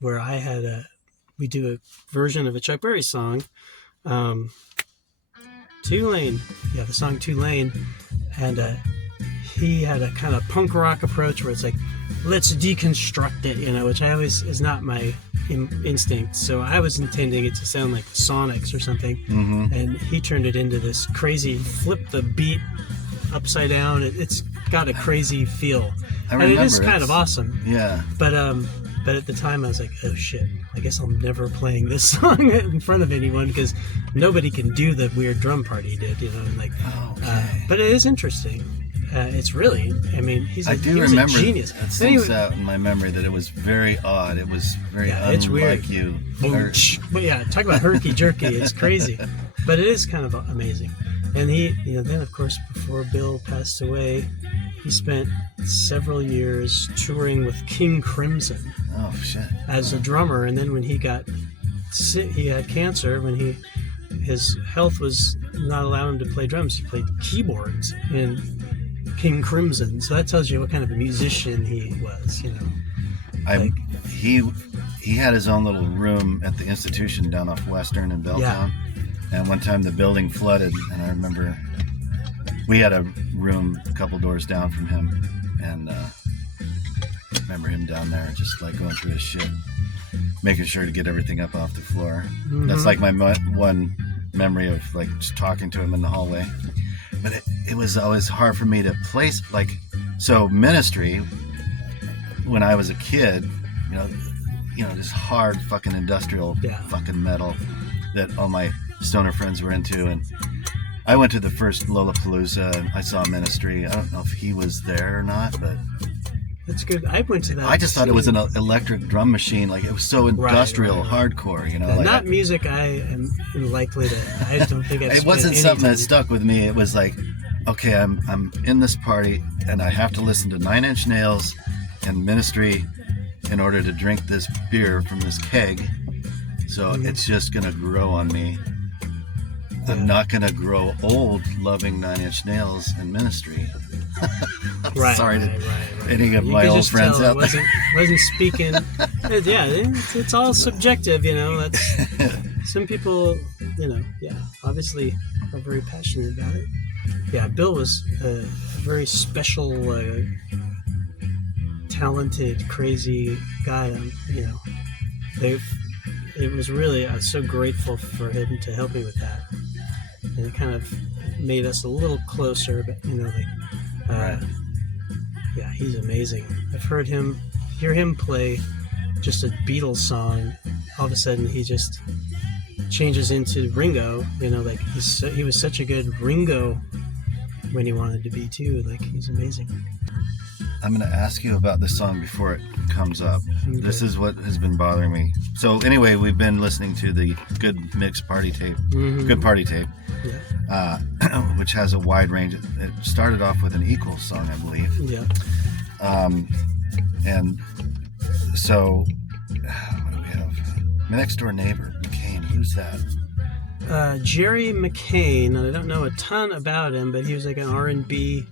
where I had we do a version of a Chuck Berry song, Tulane, the song Tulane, and he had a kind of punk rock approach where it's like, let's deconstruct it, which I always is not my instinct. So I was intending it to sound like the Sonics or something, and he turned it into this crazy, flip the beat upside down. It's got a crazy feel, and it is kind of awesome. Yeah. But at the time I was like, oh shit, I guess I'm never playing this song in front of anyone because nobody can do the weird drum part he did, like. Okay. But it is interesting. It's really, I mean, he's a genius. That sticks out in my memory that it was very odd. It was very it's weird. you. But yeah, talk about herky jerky. It's crazy, but it is kind of amazing. And he, then of course, before Bill passed away, he spent several years touring with King Crimson. Oh shit! As a drummer, and then when he got sick, he had cancer. When his health was not allowing him to play drums, he played keyboards in King Crimson. So that tells you what kind of a musician he was. He had his own little room at the institution down off Western in Belltown. And one time the building flooded, and I remember we had a room a couple doors down from him, and I remember him down there just like going through his shit, making sure to get everything up off the floor. That's like my one memory of like just talking to him in the hallway. But it was always hard for me to place, like, so Ministry, when I was a kid, this hard fucking industrial fucking metal that all my stoner friends were into, and I went to the first Lollapalooza and I saw Ministry. I don't know if he was there or not, but that's good. I went to that. I just thought it was an electric drum machine, like it was so industrial, hardcore, like not music I am likely to. I don't think it wasn't something that stuck with me. It was like, okay, I'm in this party and I have to listen to 9 Inch Nails and Ministry in order to drink this beer from this keg. So it's just gonna grow on me. I'm not gonna grow old loving 9 Inch Nails and Ministry. Sorry to any of my old friends out there. Wasn't speaking. It's all subjective, That's some people, obviously are very passionate about it. Yeah, Bill was a very special, talented, crazy guy. It was really, I was so grateful for him to help me with that, and it kind of made us a little closer. But yeah, he's amazing. I've hear him play just a Beatles song. All of a sudden, he just changes into Ringo. He was such a good Ringo when he wanted to be too. Like, he's amazing. I'm going to ask you about this song before it comes up. Okay. This is what has been bothering me. So anyway, we've been listening to the Good Mix Party Tape, Good Party Tape, which has a wide range. It started off with an Equals song, I believe. Yeah. And so, what do we have? My next door neighbor, McCain. Who's that? Jerry McCain. I don't know a ton about him, but he was like an R&B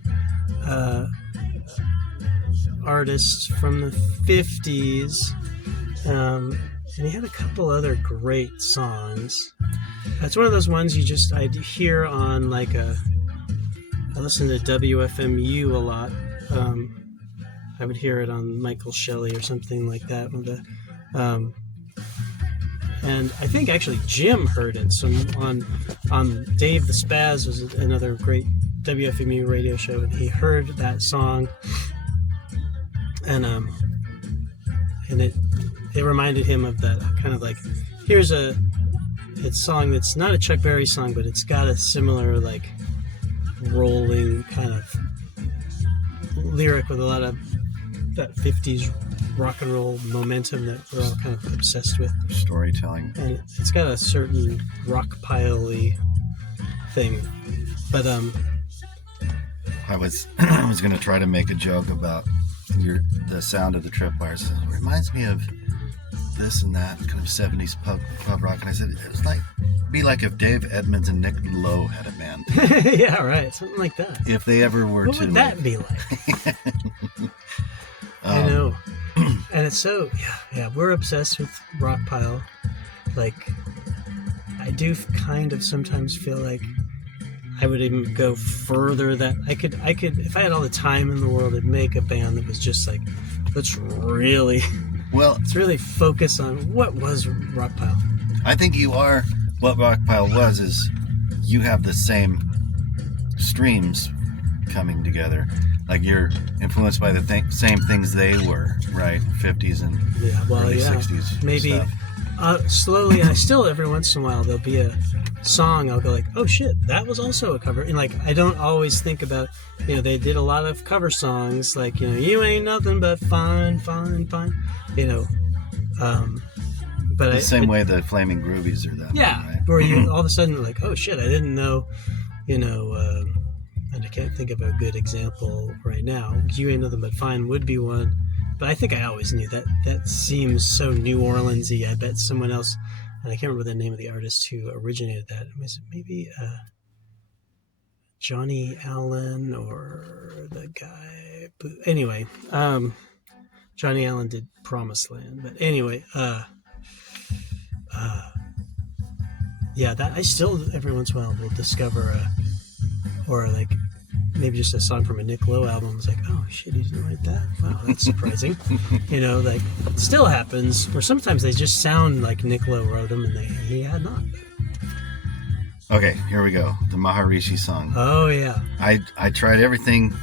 artist from the 50s, and he had a couple other great songs. That's one of those ones I'd hear on I listen to WFMU a lot. I would hear it on Michael Shelley or something like that. And I think actually Jim heard it. So on Dave the Spaz was another great WFMU radio show, and he heard that song. And it reminded him of that kind of like, here's a song that's not a Chuck Berry song, but it's got a similar like rolling kind of lyric with a lot of that 50s rock and roll momentum that we're all kind of obsessed with. Storytelling. And it's got a certain rock pile-y thing. But I was going to try to make a joke about the sound of the Tripwires. It reminds me of this and that kind of 70s pub rock. And I said, it was be like if Dave Edmunds and Nick Lowe had a band. Yeah, right. Something like that. If they ever were what would that be like? I know. And it's so, yeah, we're obsessed with rock pile. Like, I do kind of sometimes feel like I would even go further that I could, if I had all the time in the world, I'd make a band that was just like, let's really focus on what was rock pile. I think you are, what rock pile was is you have the same streams coming together. Like you're influenced by the same things they were, right? 50s and early 60s maybe stuff. Slowly, I still every once in a while there'll be a song I'll go like, oh shit, that was also a cover. And like I don't always think about, they did a lot of cover songs like, you ain't nothing but fine, but the same way the Flaming Groovies are that. Yeah, way, right? where you all of a sudden like, oh shit, I didn't know, and I can't think of a good example right now. You Ain't Nothing But Fine would be one, but I think I always knew that. That seems so New Orleans-y. I bet someone else, and I can't remember the name of the artist who originated that. Was it maybe Johnny Allen or the guy? Anyway, Johnny Allen did Promised Land, but anyway, that I still every once in a while will discover or like maybe just a song from a Nick Lowe album. It's like, oh shit, he didn't write that. Wow, that's surprising. Like it still happens. Or sometimes they just sound like Nick Lowe wrote them and he had not. Okay, here we go. The Maharishi song. Oh yeah. I tried everything,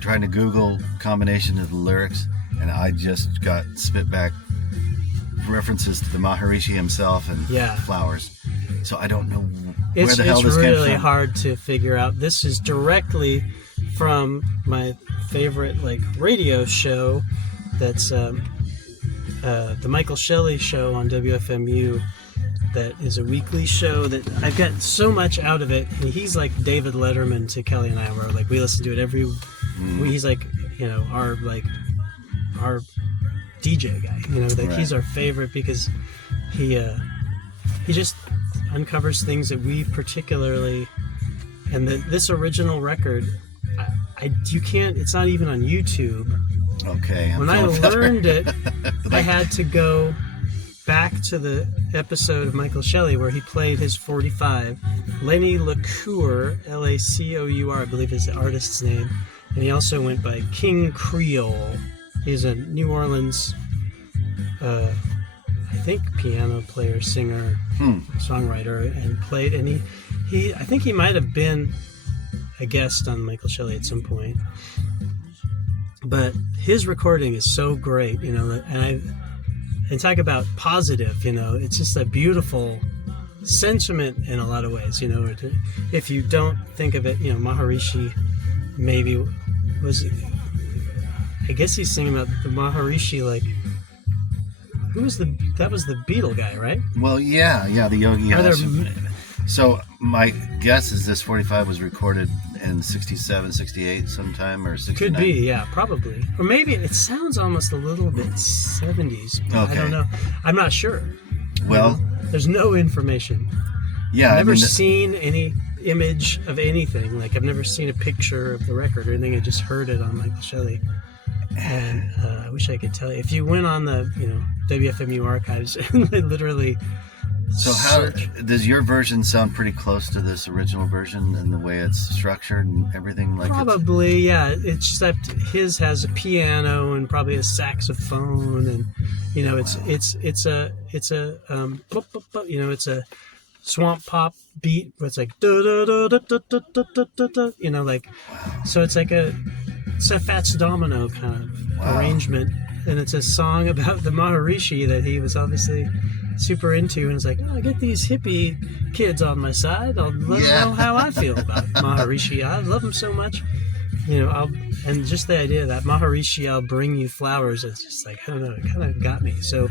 trying to Google combination of the lyrics, and I just got spit back references to the Maharishi himself and flowers. So I don't know where the hell this came from. It's really hard to figure out. This is directly from my favorite radio show. That's the Michael Shelley show on WFMU. That is a weekly show that I've got so much out of it. And he's like David Letterman to Kelly and I, where we listen to it every week. He's like our DJ guy. He's our favorite because he just uncovers things that we particularly, and this original record, you can't. It's not even on YouTube. Okay. When I learned it, I had to go back to the episode of Michael Shelley where he played his 45. Lenny LaCour, Lacour, I believe is the artist's name, and he also went by King Creole. He's a New Orleans, I think, piano player, singer, songwriter, and played. And he I think he might have been a guest on Michael Shelley at some point. But his recording is so great, and talk about positive, it's just a beautiful sentiment in a lot of ways, if you don't think of it, Maharishi maybe was, I guess he's singing about the Maharishi, that was the Beatle guy, right? Well, yeah, the Yogi. So my guess is this 45 was recorded in 67, 68 sometime, or 69. Could be, yeah, probably. Or maybe it sounds almost a little bit 70s. But okay. I don't know. I'm not sure. Well, there's no information. Yeah, I've never seen any image of anything. I've never seen a picture of the record or anything. I just heard it on Michael Shelley. And I wish I could tell you. If you went on the WFMU archives and literally search. How does your version sound? Pretty close to this original version and the way it's structured and everything? Probably, yeah. Except his has a piano and probably a saxophone, and it's a swamp pop beat where it's like da da da da da da da da da, so it's it's a Fats Domino kind of arrangement, and it's a song about the Maharishi that he was obviously super into, and it's like, I get these hippie kids on my side, I'll let them know how I feel about Maharishi. I love him so much. and just the idea that Maharishi, I'll bring you flowers, it's just like, I don't know, it kind of got me. So,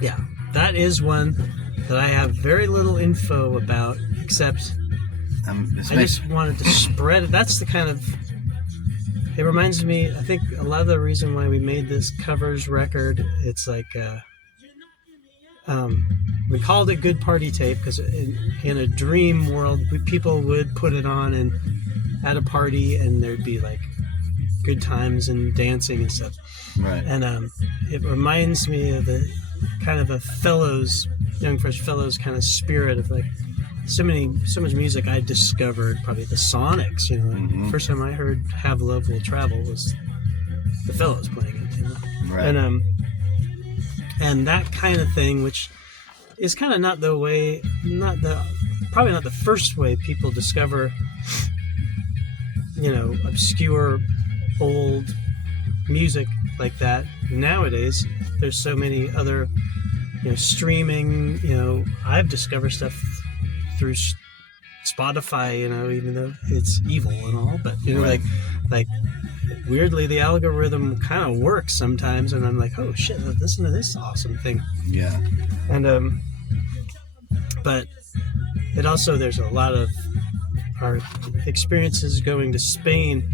yeah, that is one that I have very little info about, except I just wanted to spread it. That's the kind of, it reminds me, I think a lot of the reason why we made this covers record, it's like, we called it Good Party Tape because in a dream world, people would put it on and at a party, and there'd be like good times and dancing and stuff. Right. And it reminds me of the kind of a young fresh fellows kind of spirit of like so much music I discovered, probably the Sonics. The first time I heard "Have Love Will Travel" was the fellows playing it. Right. And that kind of thing, which is kind of probably not the first way people discover, obscure old music like that. Nowadays, there's so many other, streaming. I've discovered stuff through Spotify. Even though it's evil and all, but right. like weirdly, the algorithm kind of works sometimes, and I'm like, oh shit, listen to this awesome thing. Yeah. And but it also, there's a lot of our experiences going to Spain,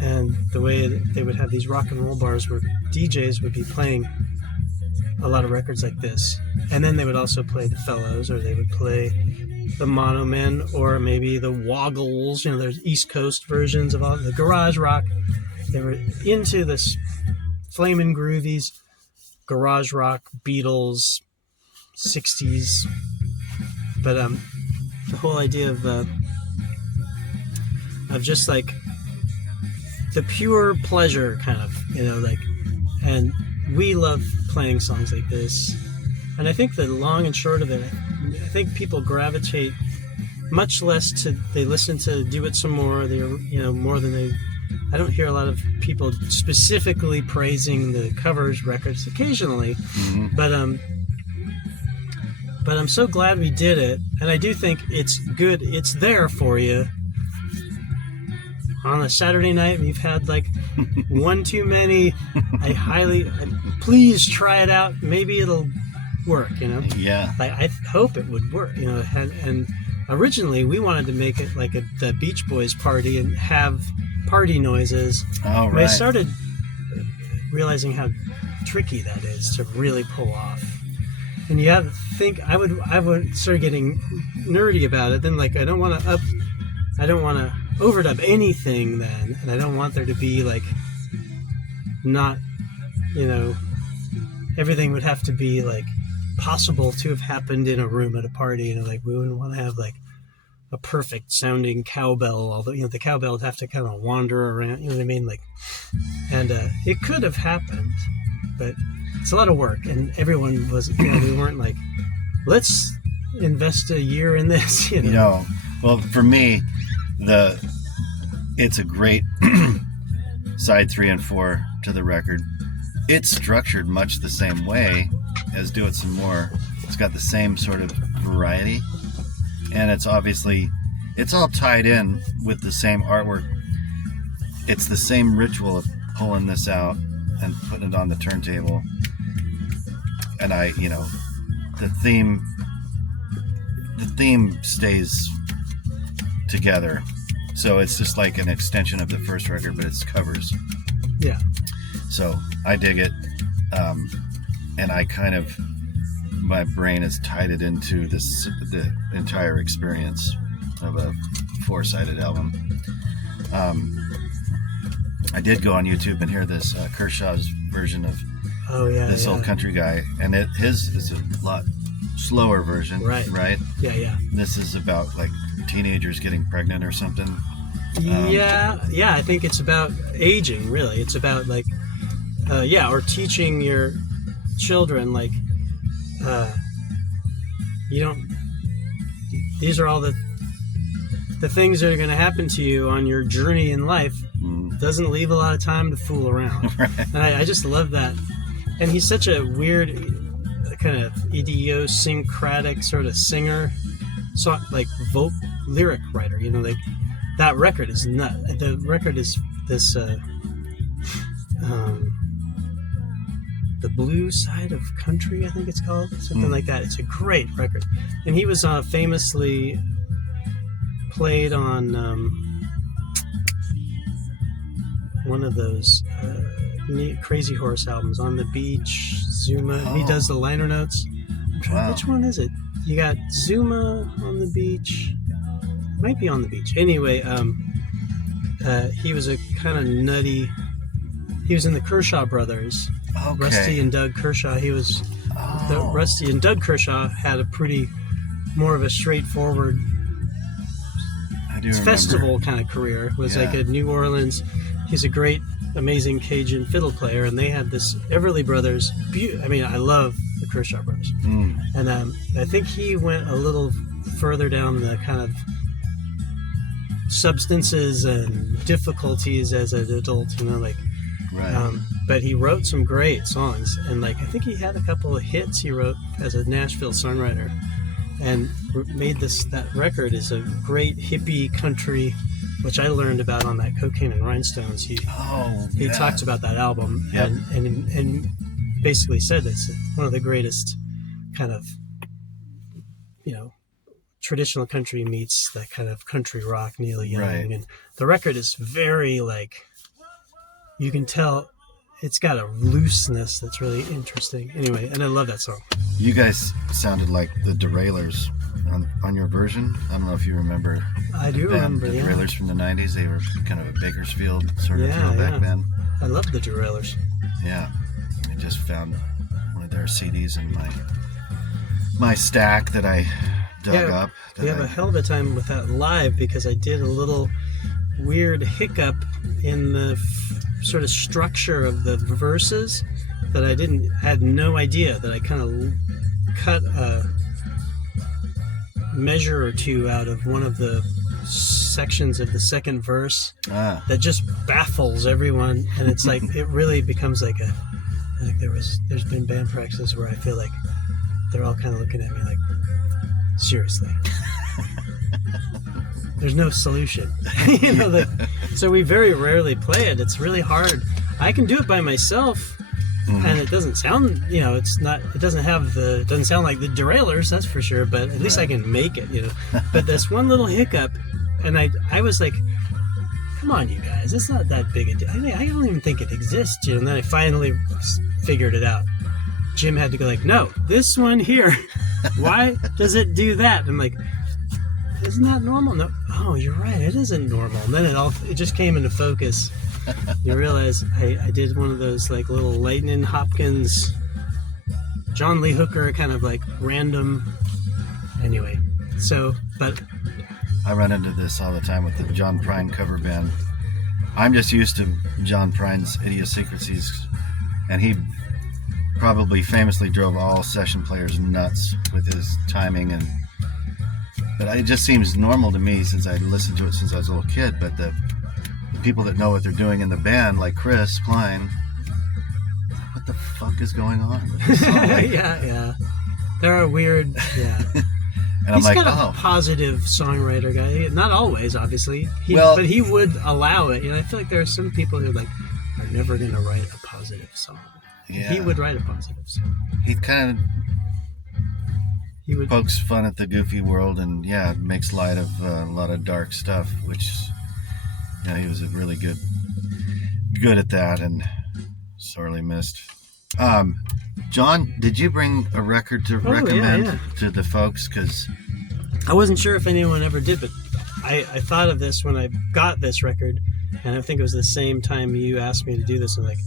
and the way that they would have these rock and roll bars where DJs would be playing a lot of records like this, and then they would also play the fellows, or they would play the Mono Men, or maybe the Woggles. There's East Coast versions of all the garage rock. They were into this flamin' groovies, garage rock, Beatles, 60s. But the whole idea of just like the pure pleasure kind of, and we love playing songs like this. And I think the long and short of it, I think people gravitate much less they listen to Do It Some More, more than they, I don't hear a lot of people specifically praising the covers records occasionally, but I'm so glad we did it, and I do think it's good. It's there for you on a Saturday night. We've had like one too many. Please try it out. Maybe it'll work. Yeah. I hope it would work. And originally we wanted to make it like the Beach Boys party and have party noises. Oh, right. But I started realizing how tricky that is to really pull off. And you have to think, I would start getting nerdy about it. Then, like, I don't want to overdub anything then, and I don't want there to be like, not, everything would have to be like possible to have happened in a room at a party. Like we wouldn't want to have like a perfect sounding cowbell, although the cowbell would have to kind of wander around. You know what I mean? Like, and it could have happened, but it's a lot of work, and everyone was, we weren't like, let's invest a year in this, No. Well, for me, it's a great side 3 and 4 to the record. It's structured much the same way as Do It Some More. It's got the same sort of variety, and it's all tied in with the same artwork. It's the same ritual of pulling this out and putting it on the turntable. And the theme stays together. So it's just like an extension of the first record, but it's covers. Yeah. So I dig it. And I my brain has tied it into the entire experience of a 4-sided album. I did go on YouTube and hear this Kershaw's version of this old country guy, and his is a lot slower version, right? Yeah. This is about like teenagers getting pregnant or something. I think it's about aging, really. It's about like, or teaching your children, like, these are all the things that are going to happen to you on your journey in life. Doesn't leave a lot of time to fool around. Right. And I just love that. And he's such a weird kind of idiosyncratic sort of singer, so like lyric writer, that record is not. The record is this. The Blue Side of Country, I think it's called, something like that. It's a great record, and he was famously played on one of those Crazy Horse albums, On the Beach, Zuma. He does the liner notes. I'm trying, which one is it? You got Zuma, On the Beach. Might be On the Beach. Anyway, he was a kind of nutty. He was in the Kershaw Brothers. Okay. Rusty and Doug Kershaw. He was. Rusty and Doug Kershaw had a pretty more of a straightforward festival kind of career. It was like a New Orleans. He's a great, amazing Cajun fiddle player, and they had this Everly Brothers. I mean, I love the Kershaw Brothers, and I think he went a little further down the kind of substances and difficulties as an adult, like. Right. But he wrote some great songs, and I think he had a couple of hits he wrote as a Nashville songwriter, and made that record is a great hippie country, which I learned about on that Cocaine and Rhinestones. He talked about that album, and basically said it's one of the greatest kind of traditional country meets that kind of country rock, Neil Young, and the record is very you can tell it's got a looseness that's really interesting. Anyway, and I love that song. You guys sounded like the Derailers on your version. I don't know if you remember. I do remember, the Derailers from the 90s. They were kind of a Bakersfield sort of throwback band. I love the Derailers. Yeah. I just found one of their CDs in my stack that I dug up. We have a hell of a time with that live because I did a little weird hiccup in the sort of structure of the verses that I had no idea, that I kind of cut a measure or two out of one of the sections of the second verse that just baffles everyone, and it's it really becomes I think there's been band practices where I feel like they're all kind of looking at me like, seriously. There's no solution. So we very rarely play it. It's really hard. I can do it by myself, and it doesn't sound, it doesn't sound like the Derailers, that's for sure, but at least I can make it, But this one little hiccup, and I was like, come on, you guys, it's not that big a deal. I don't even think it exists, and then I finally figured it out. Jim had to go no, this one here, why does it do that? I'm like, isn't that normal? No. Oh, you're right. It isn't normal. And then it just came into focus. You realize I did one of those little Lightning Hopkins, John Lee Hooker kind of random. Anyway, but I run into this all the time with the John Prine cover band. I'm just used to John Prine's idiosyncrasies, and he probably famously drove all session players nuts with his timing But it just seems normal to me since I listened to it since I was a little kid. But the people that know what they're doing in the band, like Chris Klein, what the fuck is going on with this song? Yeah. There are weird, And He's I'm kind of a positive songwriter guy. Not always, obviously. But he would allow it. I feel like there are some people who are never going to write a positive song. Yeah. He would write a positive song. He pokes fun at the goofy world and makes light of a lot of dark stuff, which he was really good at that and sorely missed. John, did you bring a record to recommend to the folks? Because I wasn't sure if anyone ever did, but I thought of this when I got this record, and I think it was the same time you asked me to do this. I'm like,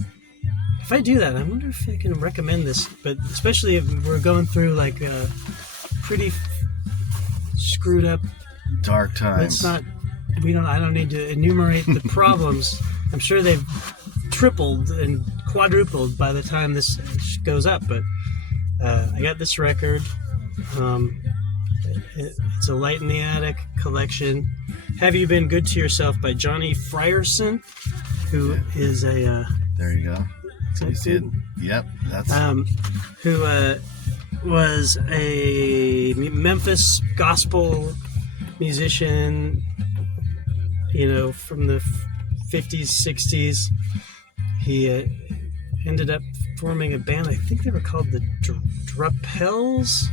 if I do that, I wonder if I can recommend this, but especially if we're going through pretty screwed up dark times. I don't need to enumerate the problems. I'm sure they've tripled and quadrupled by the time this goes up, but I got this record. It's a Light in the Attic collection. Have You Been Good to Yourself by Johnny Frierson, who is a there you go. You see it? Yep, that's who was a Memphis gospel musician, from the 50s, 60s. He ended up forming a band. I think they were called the Drapels.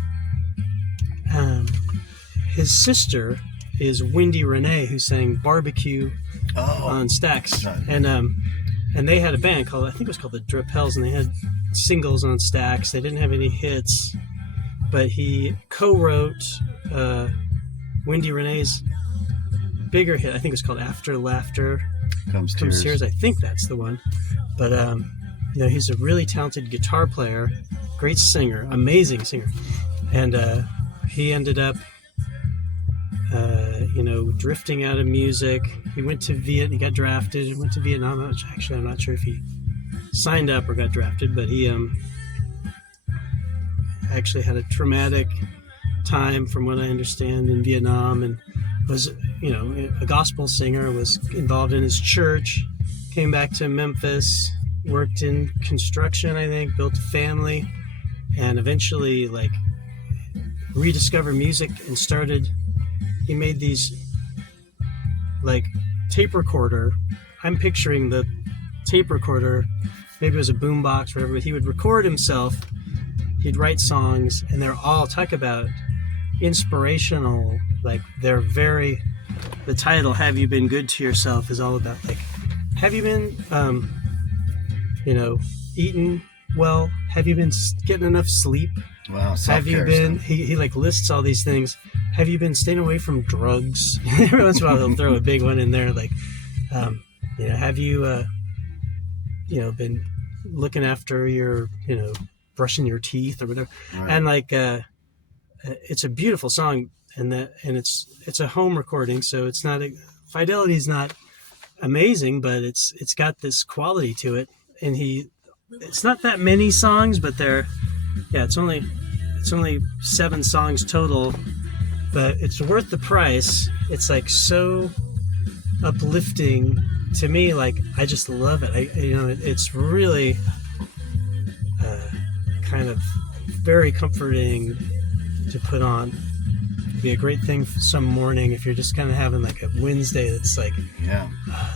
His sister is Wendy Renee, who sang Barbecue on Stax. And they had a band called, I think it was called the Drapels, and they had singles on Stax. They didn't have any hits, but he co-wrote Wendy Renee's bigger hit. I think it was called After Laughter Comes Tears. I think that's the one. But he's a really talented guitar player, great singer, amazing singer, and he ended up drifting out of music. He went to he got drafted and went to Vietnam. I'm not sure if he signed up or got drafted, but he actually had a traumatic time, from what I understand, in Vietnam, and was a gospel singer, was involved in his church, came back to Memphis, worked in construction, I think, built a family, and eventually rediscovered music and he made these tape recorder. I'm picturing the tape recorder, maybe it was a boombox or whatever, but he would record himself, he'd write songs, and they're all, talk about inspirational, the title, Have You Been Good to Yourself, is all about have you been eating well, have you been getting enough sleep, wow, have you been stuff. he lists all these things, have you been staying away from drugs? Every once in a while he'll throw a big one in there, have you been looking after your brushing your teeth or whatever, right. And it's a beautiful song, and it's a home recording, so it's not fidelity's not amazing, but it's got this quality to it, and it's not that many songs, but it's only 7 songs total, but it's worth the price. It's so uplifting to me. I just love it. It's really kind of very comforting to put on. It'd be a great thing for some morning if you're just kind of having a Wednesday that's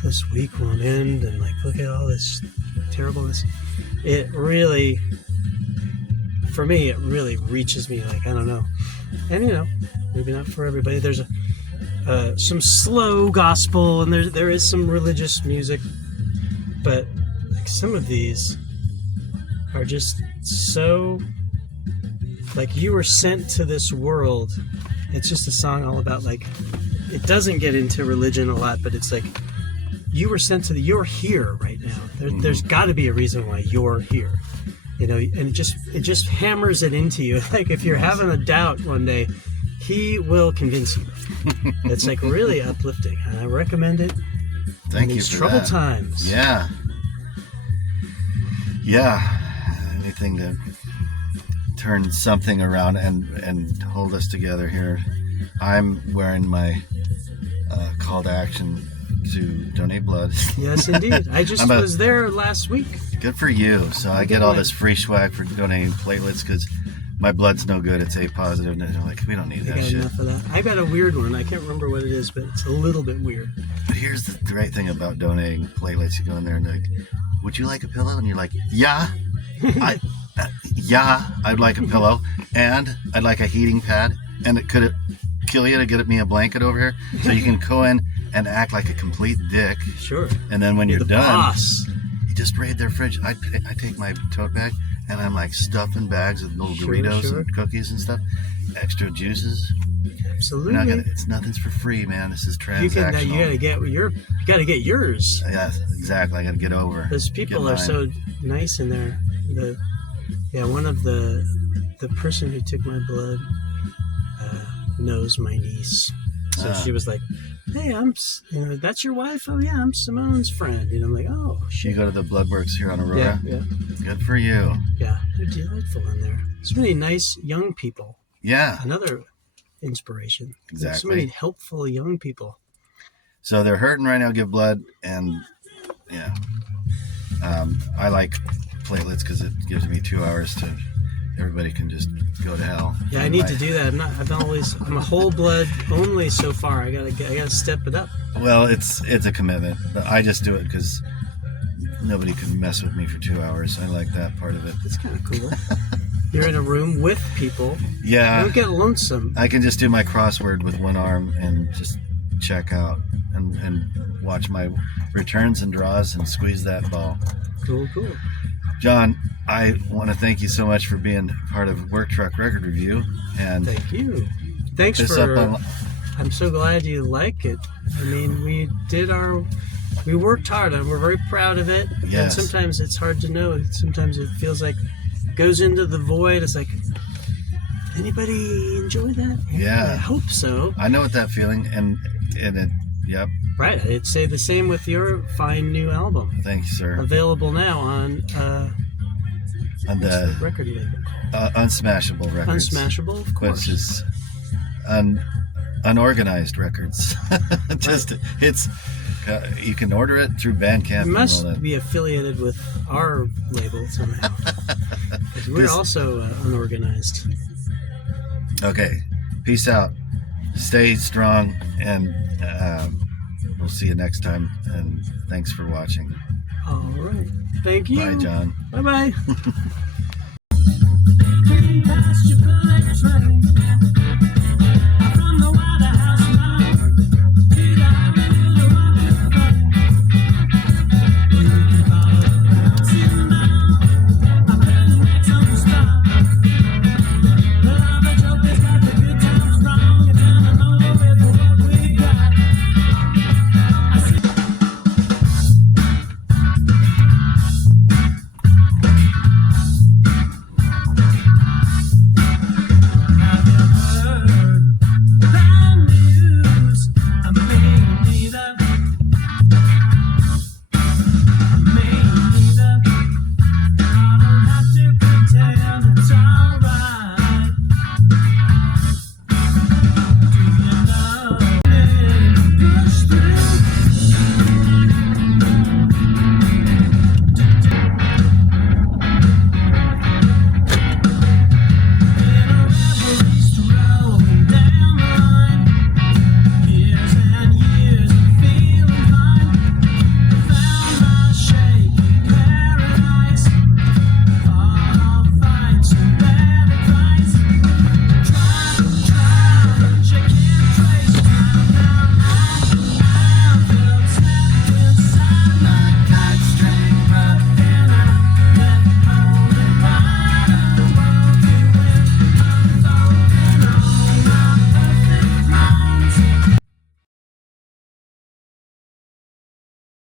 this week won't end, and look at all this terribleness. It really, for me, it really reaches me. I don't know, and maybe not for everybody. There's some slow gospel, and there is some religious music, but some of these are just so you were sent to this world. It's just a song all about it doesn't get into religion a lot, but it's you were sent to you're here right now. There's got to be a reason why you're here, and it just hammers it into you. If you're having a doubt one day, he will convince you. It's really uplifting, and I recommend it. Thank in you these for troubled that. times. Yeah. Anything to turn something around and hold us together here. I'm wearing my call to action to donate blood. Yes, indeed. I just was there last week. Good for you. So I get all this free swag for donating platelets because my blood's no good. It's A positive, and they're we don't need that shit. Enough of that. I got a weird one. I can't remember what it is, but it's a little bit weird. But here's the great thing about donating platelets. You go in there and would you like a pillow? And you're yeah. I'd like a pillow, and I'd like a heating pad, and could it kill you to get me a blanket over here so you can go in and act like a complete dick. Sure. And then when you're done, boss. You just raid their fridge. I take my tote bag and I'm stuffing bags of little Doritos and cookies and stuff, extra juices. Absolutely. It's nothing's for free, man. This is transactional. You gotta get yours. Yeah, exactly. I gotta get over. Those people are so nice in there. One of the person who took my blood knows my niece, so she was like, "Hey, that's your wife? Oh yeah, I'm Simone's friend." And I'm like, "Oh shit." You go to the Bloodworks here on Aurora. Yeah. Good for you. Yeah, they're delightful in there. So many nice young people. Yeah. Another inspiration. Exactly. So many helpful young people. So they're hurting right now. Give blood, and I like platelets because it gives me 2 hours to everybody can just go to hell. Yeah, I need to do that. I'm a whole blood only so far. I gotta step it up. Well, it's a commitment. I just do it because nobody can mess with me for 2 hours. I like that part of it. It's kind of cool. You're in a room with people. Yeah. You don't get lonesome. I can just do my crossword with one arm and just check out and watch my returns and draws and squeeze that ball. Cool. John, I want to thank you so much for being part of Work Truck Record Review. And thank you. Thanks I'm so glad you like it. I mean, we worked hard and we're very proud of it. Yes. And sometimes it's hard to know. Sometimes it feels like it goes into the void. It's like, anybody enjoy that? Yeah. I hope so. I know what that feeling and it, yep. Right. I'd say the same with your fine new album. Thank you, sir. Available now on the record label. Unsmashable Records. Unsmashable, of course. Which is unorganized records. Just it's you can order it through Bandcamp. You must be affiliated with our label somehow. We're also unorganized. Okay, peace out. Stay strong, and we'll see you next time. And thanks for watching. All right. Thank you. Bye, John. Bye-bye.